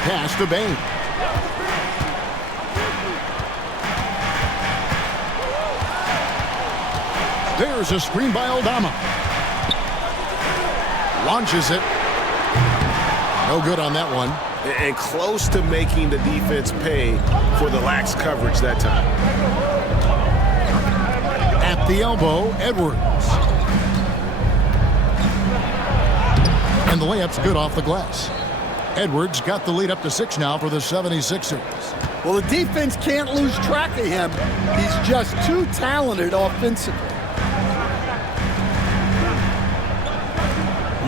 Pass to Bain. There's a screen by Aldama. Launches it. No good on that one. And close to making the defense pay for the lax coverage that time. At the elbow, Edwards. And the layup's good off the glass. Edwards got the lead up to 6 now for the 76ers. Well, the defense can't lose track of him. He's just too talented offensively.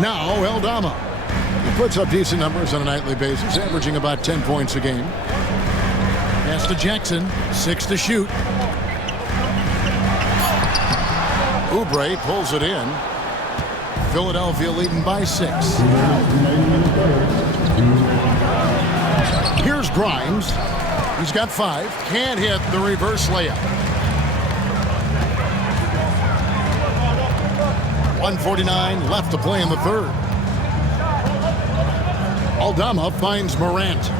Now Aldama. He puts up decent numbers on a nightly basis, averaging about 10 points a game. Pass to Jackson. 6 to shoot. Oubre pulls it in. Philadelphia leading by 6. Here's Grimes. He's got 5. Can't hit the reverse layup. 1:49 left to play in the 3rd. Aldama finds Morant.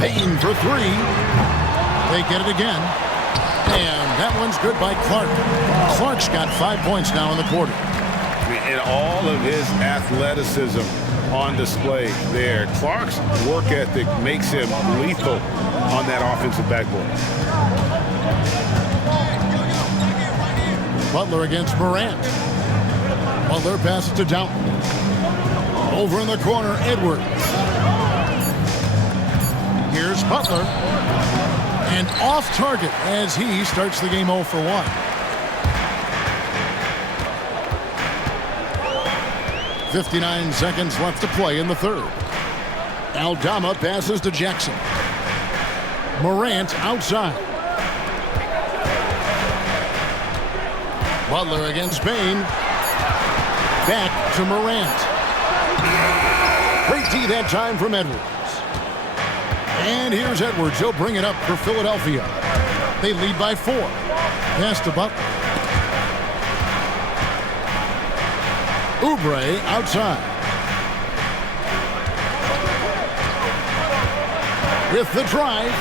Bain for 3. They get it again. And that one's good by Clark. Clark's got 5 points now in the quarter. And all of his athleticism on display there. Clark's work ethic makes him lethal on that offensive backboard. Butler against Morant. Butler passes to Downton. Over in the corner, Edwards. Here's Butler. And off target as he starts the game 0 for 1. 59 seconds left to play in the 3rd. Aldama passes to Jackson. Morant outside. Butler against Bain. Back to Morant. Great D that time from Edwards. And here's Edwards. He'll bring it up for Philadelphia. They lead by 4. Pass to Butler. Oubre outside. With the drive.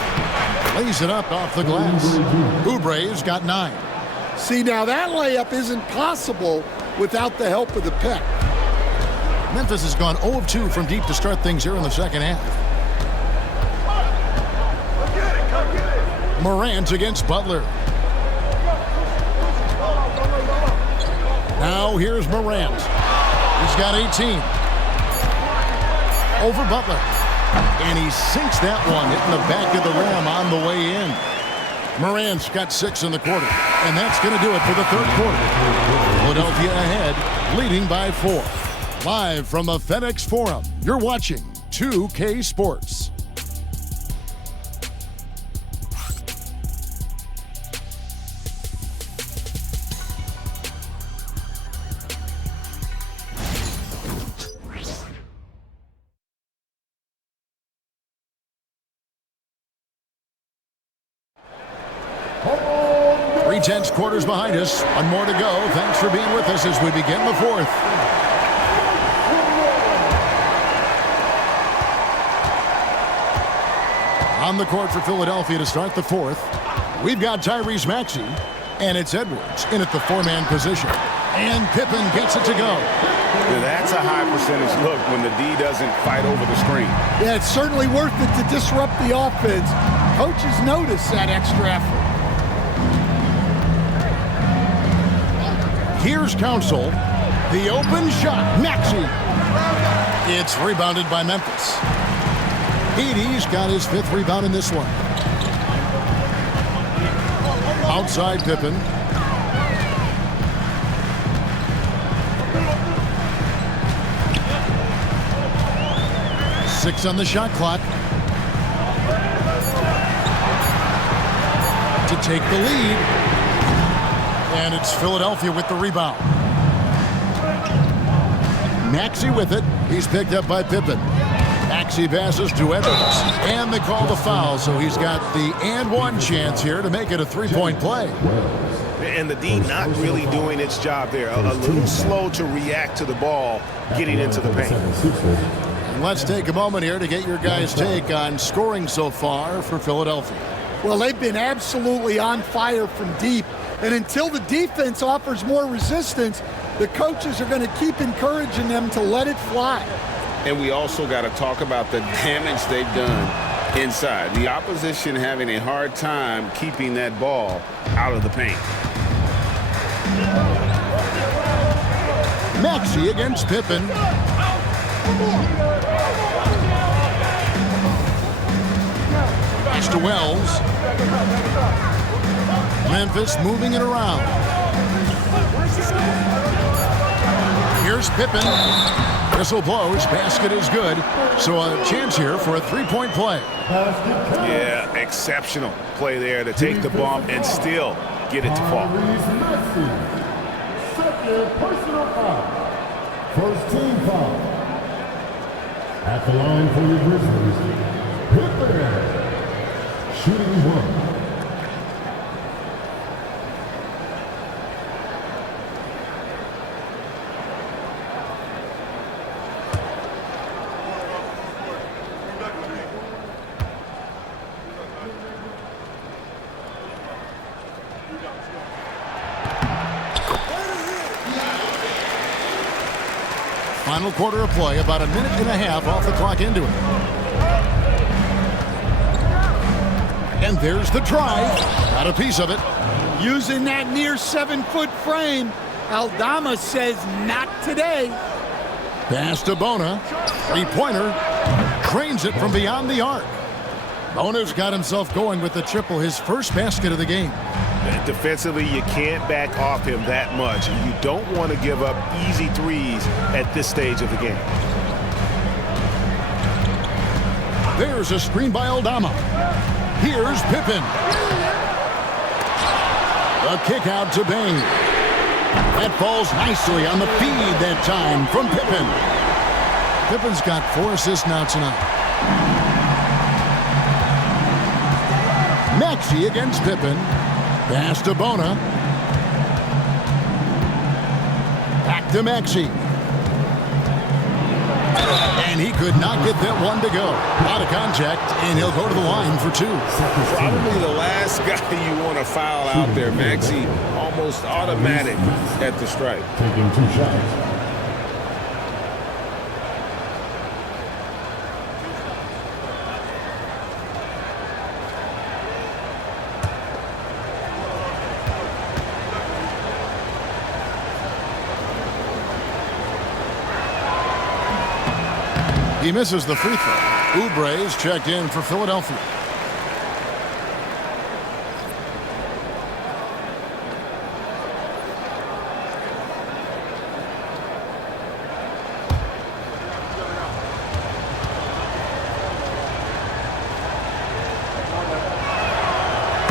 Lays it up off the glass. Oubre's got 9. See, now that layup isn't possible without the help of the pick. Memphis has gone 0 of 2 from deep to start things here in the 2nd half. Morant against Butler. Now here's Morant. He's got 18. Over Butler. And he sinks that one, hitting the back of the rim on the way in. Morant's got 6 in the quarter. And that's going to do it for the 3rd quarter. Philadelphia ahead, leading by 4. Live from the FedEx Forum, you're watching 2K Sports. Tense quarters behind us. One more to go. Thanks for being with us as we begin the 4th. On the court for Philadelphia to start the fourth, we've got Tyrese Maxey, and it's Edwards in at the four-man position. And Pippen gets it to go. Now that's a high percentage look when the D doesn't fight over the screen. Yeah, it's certainly worth it to disrupt the offense. Coaches notice that extra effort. Here's Council. The open shot. Maxey. It's rebounded by Memphis. Edey's got his 5th rebound in this one. Outside Pippen. Six on the shot clock. To take the lead. And it's Philadelphia with the rebound. Maxey with it. He's picked up by Pippen. Maxey passes to Edwards. And they call the foul, so he's got the and one chance here to make it a three-point play. And the D not really doing its job there. A little slow to react to the ball getting into the paint. Let's take a moment here to get your guys' take on scoring so far for Philadelphia. Well, they've been absolutely on fire from deep. And until the defense offers more resistance, the coaches are going to keep encouraging them to let it fly. And we also got to talk about the damage they've done inside. The opposition having a hard time keeping that ball out of the paint. Maxey against Pippen. Pass to Wells. Memphis moving it around. Here's Pippen. Whistle blows. Basket is good. So a chance here for a three-point play. Yeah, exceptional play there to take the bump and still get it to fall. Second personal foul. First team foul. At the line for your Grizzlies, Pippen. Shooting one. Final quarter of play, about a minute and a half off the clock into it. And there's the drive. Got a piece of it. Using that near 7-foot frame, Aldama says not today. Pass to Bona. Three-pointer. Trains it from beyond the arc. Bona's got himself going with the triple, his first basket of the game. Defensively, you can't back off him that much. You don't want to give up easy threes at this stage of the game. There's a screen by Aldama. Here's Pippen. A kick out to Bain. That falls nicely on the feed that time from Pippen. Pippen's got 4 assists now tonight. Maxey against Pippen. Pass to Bona. Back to Maxey. And he could not get that one to go. Out of contact, and he'll go to the line for 2. Probably the last guy you want to foul out there. Maxey almost automatic at the strike. Taking 2 shots. He misses the free throw. Oubre's checked in for Philadelphia.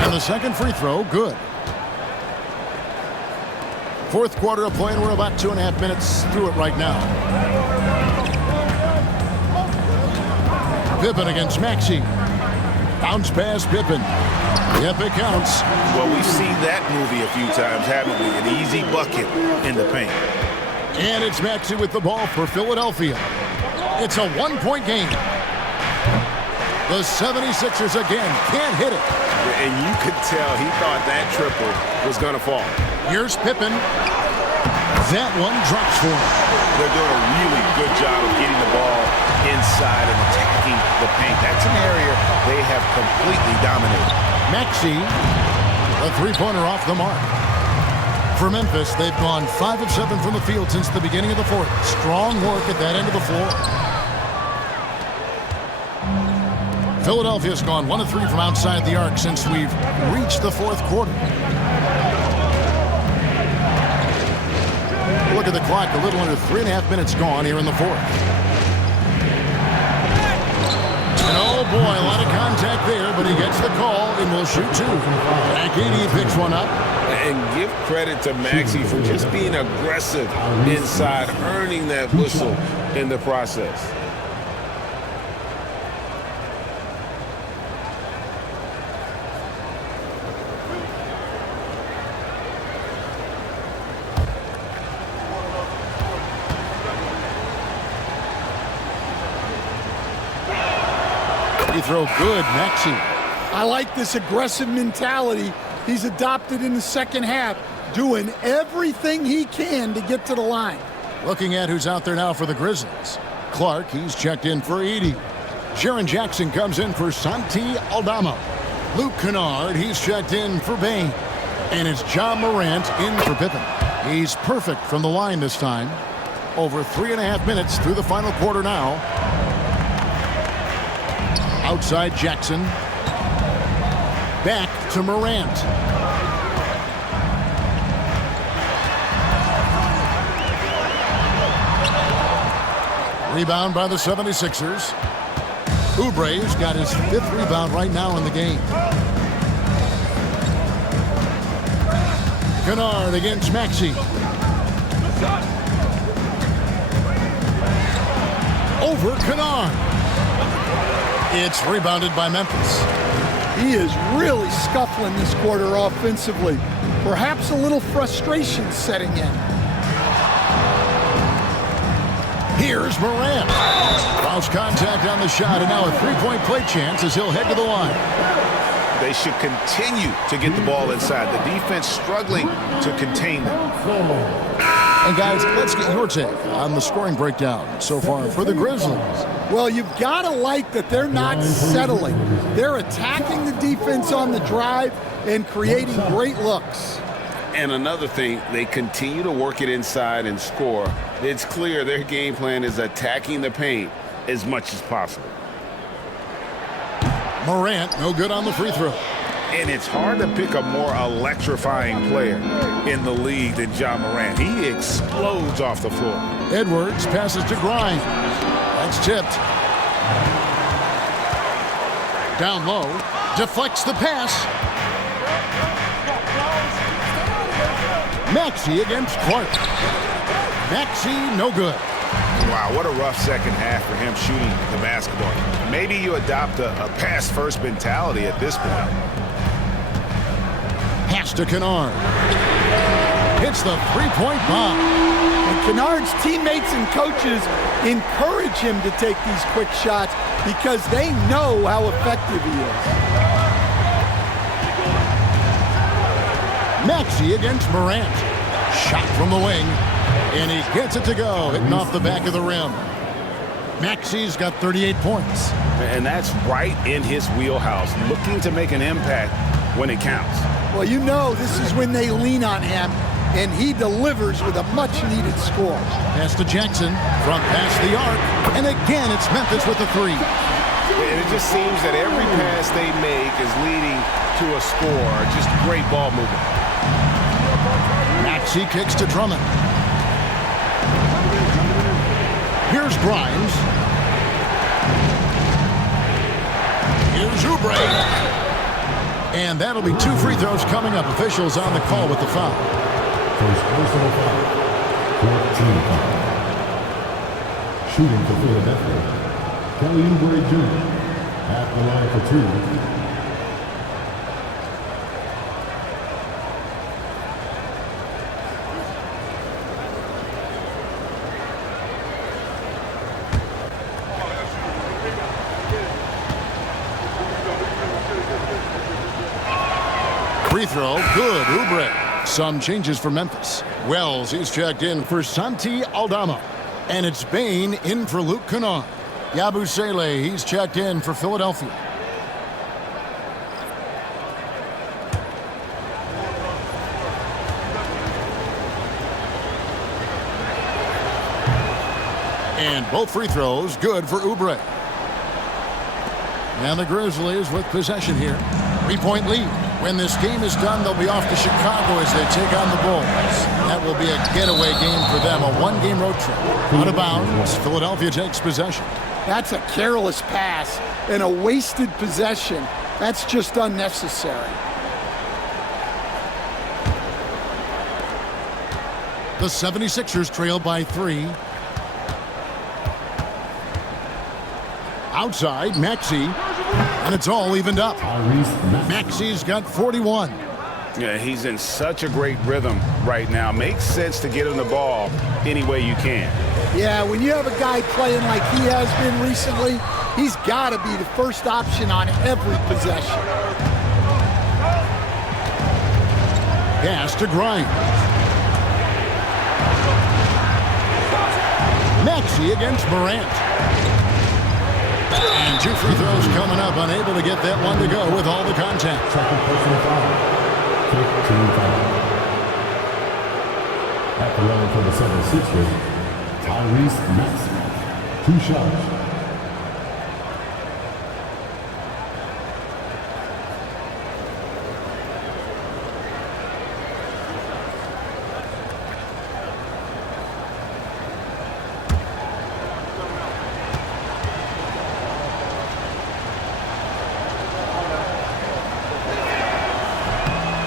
And the second free throw, good. Fourth quarter of play, and we're about 2.5 minutes through it right now. Pippen against Maxey. Bounce pass, Pippen. Yep, it counts. Well, we've seen that movie a few times, haven't we? An easy bucket in the paint. And it's Maxey with the ball for Philadelphia. It's a 1-point game. The 76ers again can't hit it. And you could tell he thought that triple was going to fall. Here's Pippen. That one drops for him. They're doing a really good job of getting the ball inside and attacking the paint. That's an area they have completely dominated. Maxey, a three-pointer off the mark. For Memphis, they've gone 5 of 7 from the field since the beginning of the fourth. Strong work at that end of the floor. Philadelphia's gone 1 of 3 from outside the arc since we've reached the fourth quarter. Look at the clock, a little under 3.5 minutes gone here in the fourth. And oh boy, a lot of contact there, but he gets the call and will shoot 2. Mankini picks one up. And give credit to Maxey for just being aggressive inside, earning that whistle in the process. Throw good, Maxey. I like this aggressive mentality he's adopted in the second half, doing everything he can to get to the line. Looking at who's out there now for the Grizzlies. Clark, he's checked in for Edey. Jaren Jackson comes in for Santi Aldama. Luke Kennard, he's checked in for Bane. And it's John Morant in for Pippen. He's perfect from the line this time. Over 3.5 minutes through the final quarter now. Outside Jackson. Back to Morant. Rebound by the 76ers. Oubre's got his 5th rebound right now in the game. Kennard against Maxey. Over Kennard. It's rebounded by Memphis. He is really scuffling this quarter offensively. Perhaps a little frustration setting in. Here's Morant. Bounce contact on the shot, and now a three-point play chance as he'll head to the line. They should continue to get the ball inside. The defense struggling to contain them. And guys, let's get your take on the scoring breakdown so far for the Grizzlies. Well, you've got to like that they're not settling. They're attacking the defense on the drive and creating great looks. And another thing, they continue to work it inside and score. It's clear their game plan is attacking the paint as much as possible. Morant, no good on the free throw. And it's hard to pick a more electrifying player in the league than John Morant. He explodes off the floor. Edwards passes to Grimes. That's tipped. Down low, deflects the pass. Maxey against Clark. Maxey, no good. Wow, what a rough second half for him shooting the basketball. Maybe you adopt a pass-first mentality at this point. Pass to Kennard. Hits the three-point bomb. And Kennard's teammates and coaches encourage him to take these quick shots because they know how effective he is. Maxey against Morant. Shot from the wing. And he gets it to go, hitting off the back of the rim. Maxey's got 38 points. And that's right in his wheelhouse, looking to make an impact when it counts. Well, you know this is when they lean on him, and he delivers with a much-needed score. Pass to Jackson from past the arc. And again, it's Memphis with the three. And it just seems that every pass they make is leading to a score. Just great ball movement. Maxey kicks to Drummond. Here's Grimes. Here's Oubre. And that'll be 2 free throws coming up. Officials on the call with the foul. First personal foul. 14 foul. Shooting for Philadelphia. Kelly Oubre Jr. at the line for 2. free throw, good. Oubre. Some changes for Memphis. Wells, he's checked in for Santi Aldama. And it's Bain in for Luke Kennard. Yabusele, he's checked in for Philadelphia. And both free throws good for Oubre. And the Grizzlies with possession here. 3-point lead. When this game is done, they'll be off to Chicago as they take on the Bulls. That will be a getaway game for them, a one-game road trip. Out of bounds, Philadelphia takes possession. That's a careless pass and a wasted possession. That's just unnecessary. The 76ers trail by 3. Outside, Maxey, and it's all evened up. Maxey's got 41. Yeah, he's in such a great rhythm right now. Makes sense to get him the ball any way you can. Yeah, when you have a guy playing like he has been recently, he's got to be the first option on every possession. Pass to Grimes. Maxey against Morant. And 2 free throws coming up, unable to get that one to go with all the contact. Second personal foul. 15 foul. At the line for the 76ers, Tyrese Maxey. 2 shots.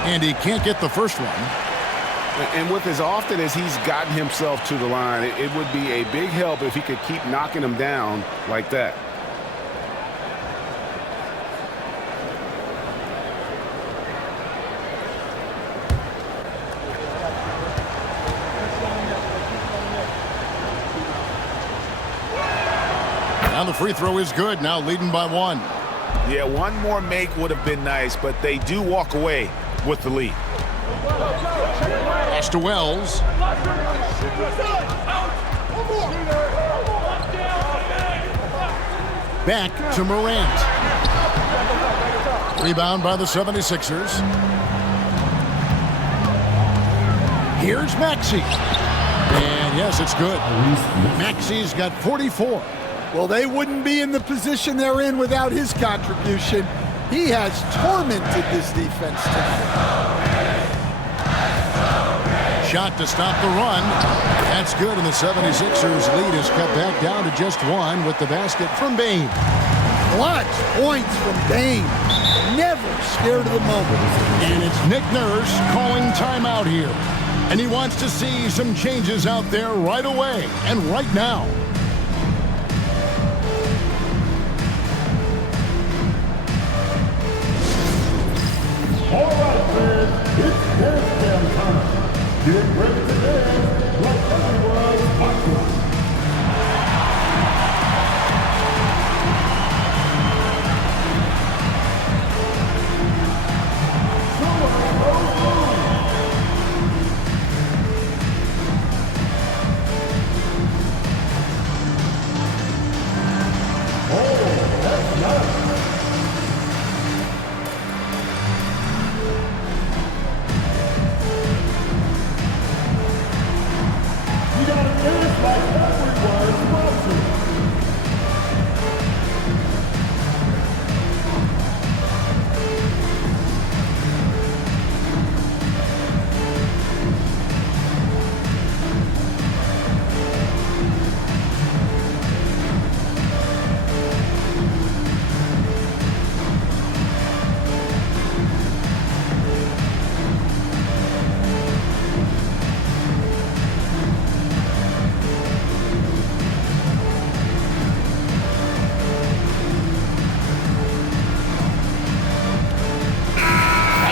And he can't get the first one. And with as often as he's gotten himself to the line, it would be a big help if he could keep knocking him down like that. Now the free throw is good, now leading by 1. Yeah, one more make would have been nice, but they do walk away with the lead. Pass to Wells. Back to Morant. Rebound by the 76ers. Here's Maxey. And yes, it's good. Maxey's got 44. Well, they wouldn't be in the position they're in without his contribution. He has tormented this defense tonight. Shot to stop the run. That's good, and the 76ers lead is cut back down to just 1 with the basket from Bain. Clutch points from Bain. Never scared of the moment. And it's Nick Nurse calling timeout here. And he wants to see some changes out there right away and right now. All right, fans, it's dance jam time. Get ready to dance like everyone's watching. Oh, that's nice. You gotta dance like everyone's watching.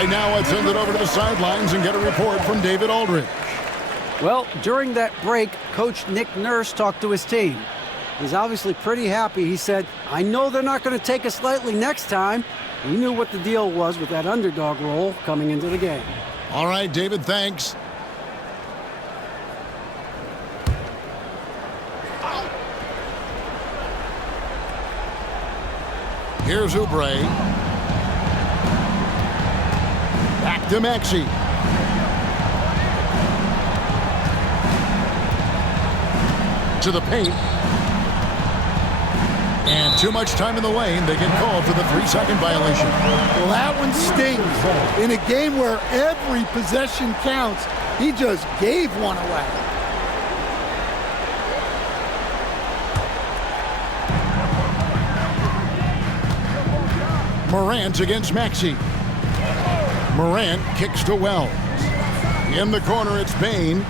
Now let's send it over to the sidelines and get a report from David Aldridge. Well, during that break, Coach Nick Nurse talked to his team. He's obviously pretty happy. He said, I know they're not going to take us lightly next time, He knew what the deal was with that underdog role coming into the game. All right, David, thanks. Here's Oubre. Back to Maxey. To the paint. And too much time in the lane. They get called for the 3-second violation. Well, that one stings. In a game where every possession counts, he just gave one away. Morant against Maxey. Morant kicks to Wells. In the corner, it's Bain.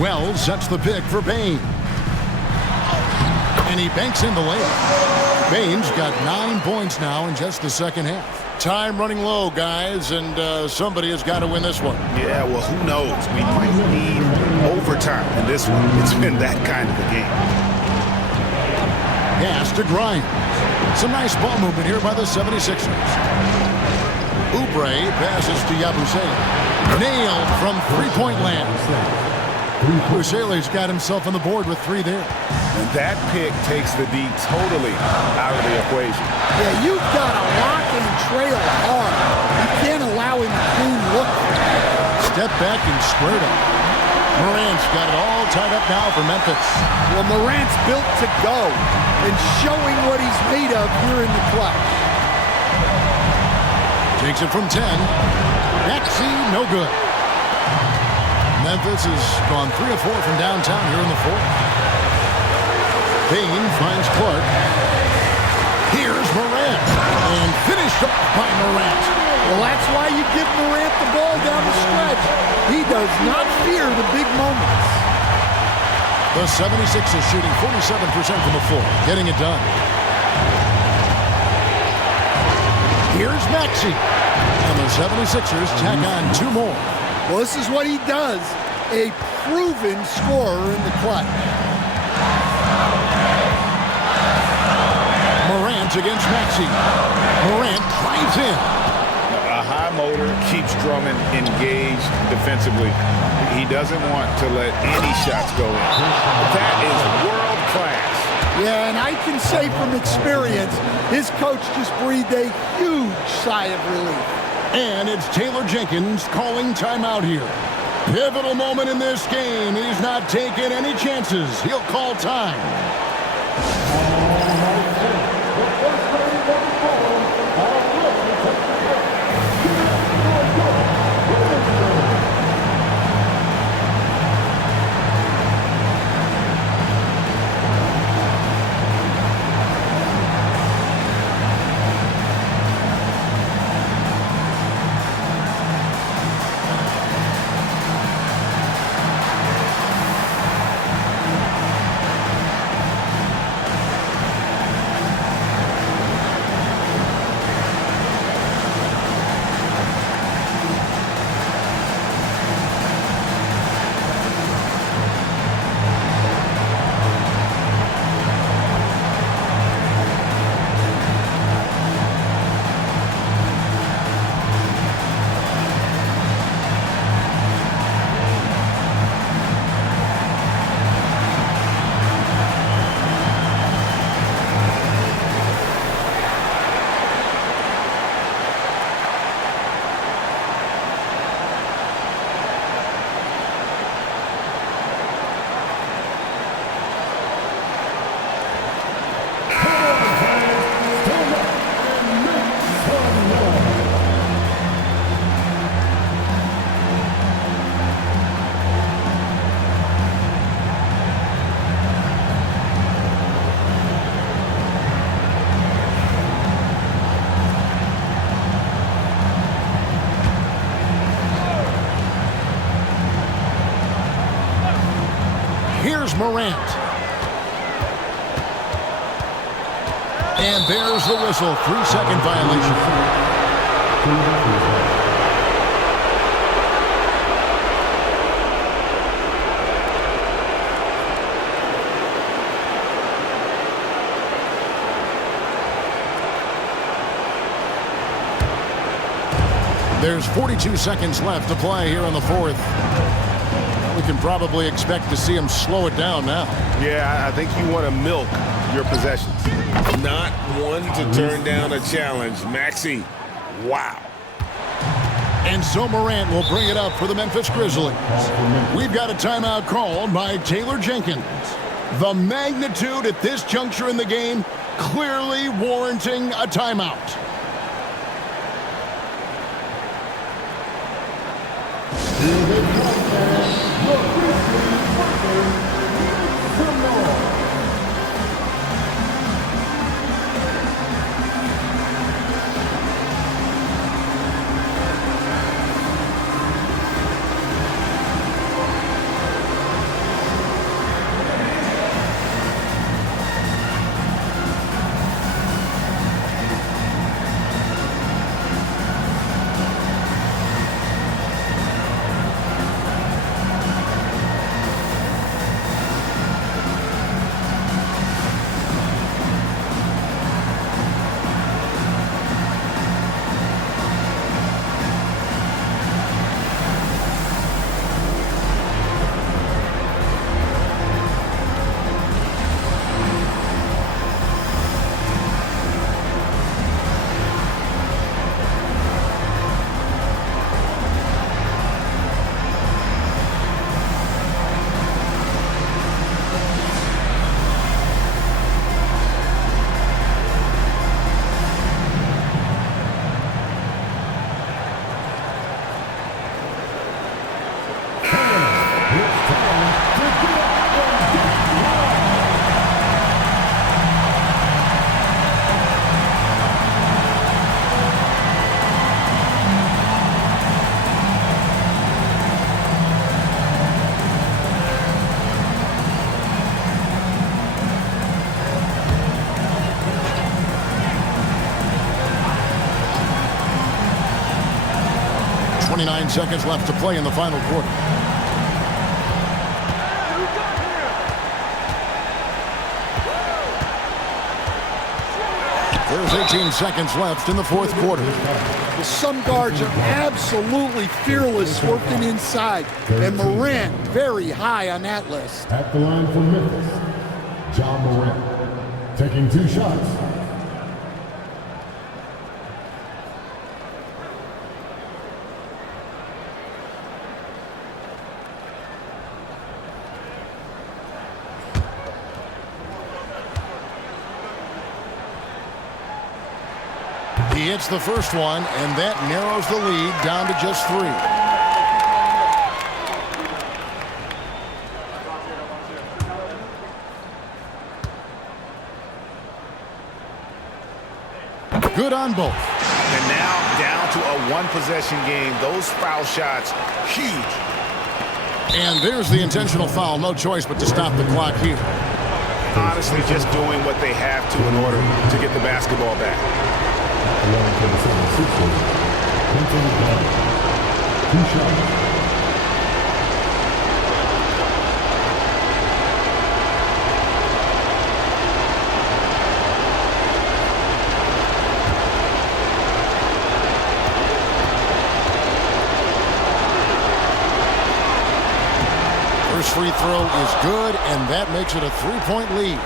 Wells sets the pick for Bain. And he banks in the layup. Bain's got 9 points now in just the second half. Time running low, guys, and somebody has got to win this one. Yeah, well, who knows? We might need overtime in this one. It's been that kind of a game. Pass to Grimes. Some nice ball movement here by the 76ers. Oubre passes to Yabusele. Nailed from three-point land. Yabusele's got himself on the board with 3 there. And that pick takes the D totally out of the equation. Yeah, you've got to lock and trail hard. You can't allow him to clean look. Step back and squared up. Morant's got it all tied up now for Memphis. Well, Morant's built to go and showing what he's made of here in the clutch. Takes it from 10. Maxey, no good. Memphis has gone 3 of 4 from downtown here in the fourth. Bain finds Clark. Here's Morant. And finished off by Morant. Well, that's why you give Morant the ball down the stretch. He does not fear the big moments. The 76ers shooting 47% from the floor, getting it done. Here's Maxey. And the 76ers tack on 2 more. Well, this is what he does. A proven scorer in the clutch. Morant against Maxey. Morant drives in. A high motor keeps Drummond engaged defensively. He doesn't want to let any shots go in. That is world class. Yeah, and I can say from experience, his coach just breathed a huge sigh of relief. And it's Taylor Jenkins calling timeout here. Pivotal moment in this game. He's not taking any chances. He'll call time. Here's Morant. And there's the whistle. 3-second violation. There's 42 seconds left to play here in the fourth. We can probably expect to see him slow it down now. Yeah, I think you want to milk your possessions. Not one to turn down a challenge. Maxey, wow. And so Morant will bring it up for the Memphis Grizzlies. We've got a timeout called by Taylor Jenkins. The magnitude at this juncture in the game clearly warranting a timeout. Seconds left to play in the final quarter. There's 18 seconds left in the fourth quarter. Some guards are absolutely fearless working inside, and Morant very high on that list. At the line for Memphis, John Morant, taking 2 shots. He hits the first one, and that narrows the lead down to just 3. Good on both. And now down to a one-possession game. Those foul shots, huge. And there's the intentional foul. No choice but to stop the clock here. Honestly, just doing what they have to in order to get the basketball back. Along for the 76ers, Anthony Brown, 2 shots. First free throw is good, and that makes it a 3-point lead.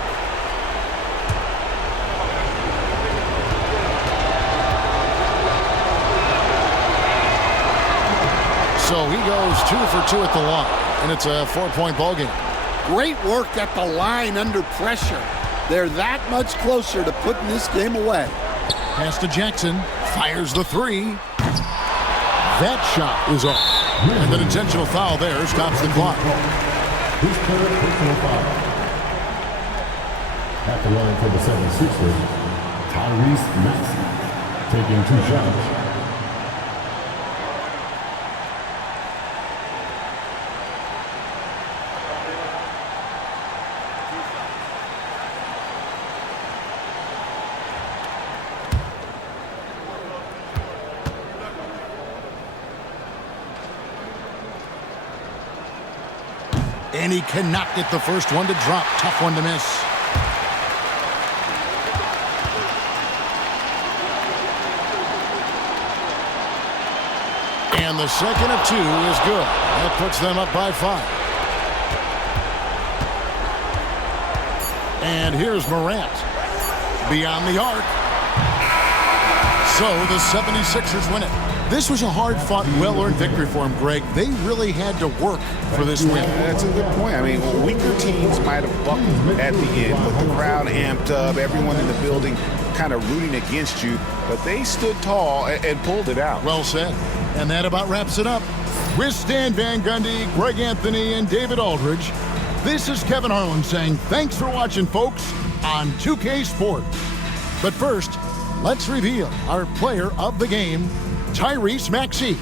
So he goes 2 for 2 at the line, and it's a 4-point ball game. Great work at the line under pressure. They're that much closer to putting this game away. Pass to Jackson, fires the 3. That shot is off, and an intentional foul there stops the clock. His third personal foul. At the line for the 76ers, Tyrese Maxey, taking 2 shots. And he cannot get the first one to drop. Tough one to miss. And the second of 2 is good. That puts them up by 5. And here's Morant. Beyond the arc. So the 76ers win it. This was a hard-fought, well-earned victory for them, Greg. They really had to work for this win. That's a good point. I mean, weaker teams might have buckled at the end with the crowd amped up, everyone in the building kind of rooting against you, but they stood tall and pulled it out. Well said. And that about wraps it up. With Stan Van Gundy, Greg Anthony, and David Aldridge, this is Kevin Harlan saying thanks for watching, folks, on 2K Sports. But first, let's reveal our player of the game, Tyrese Maxey.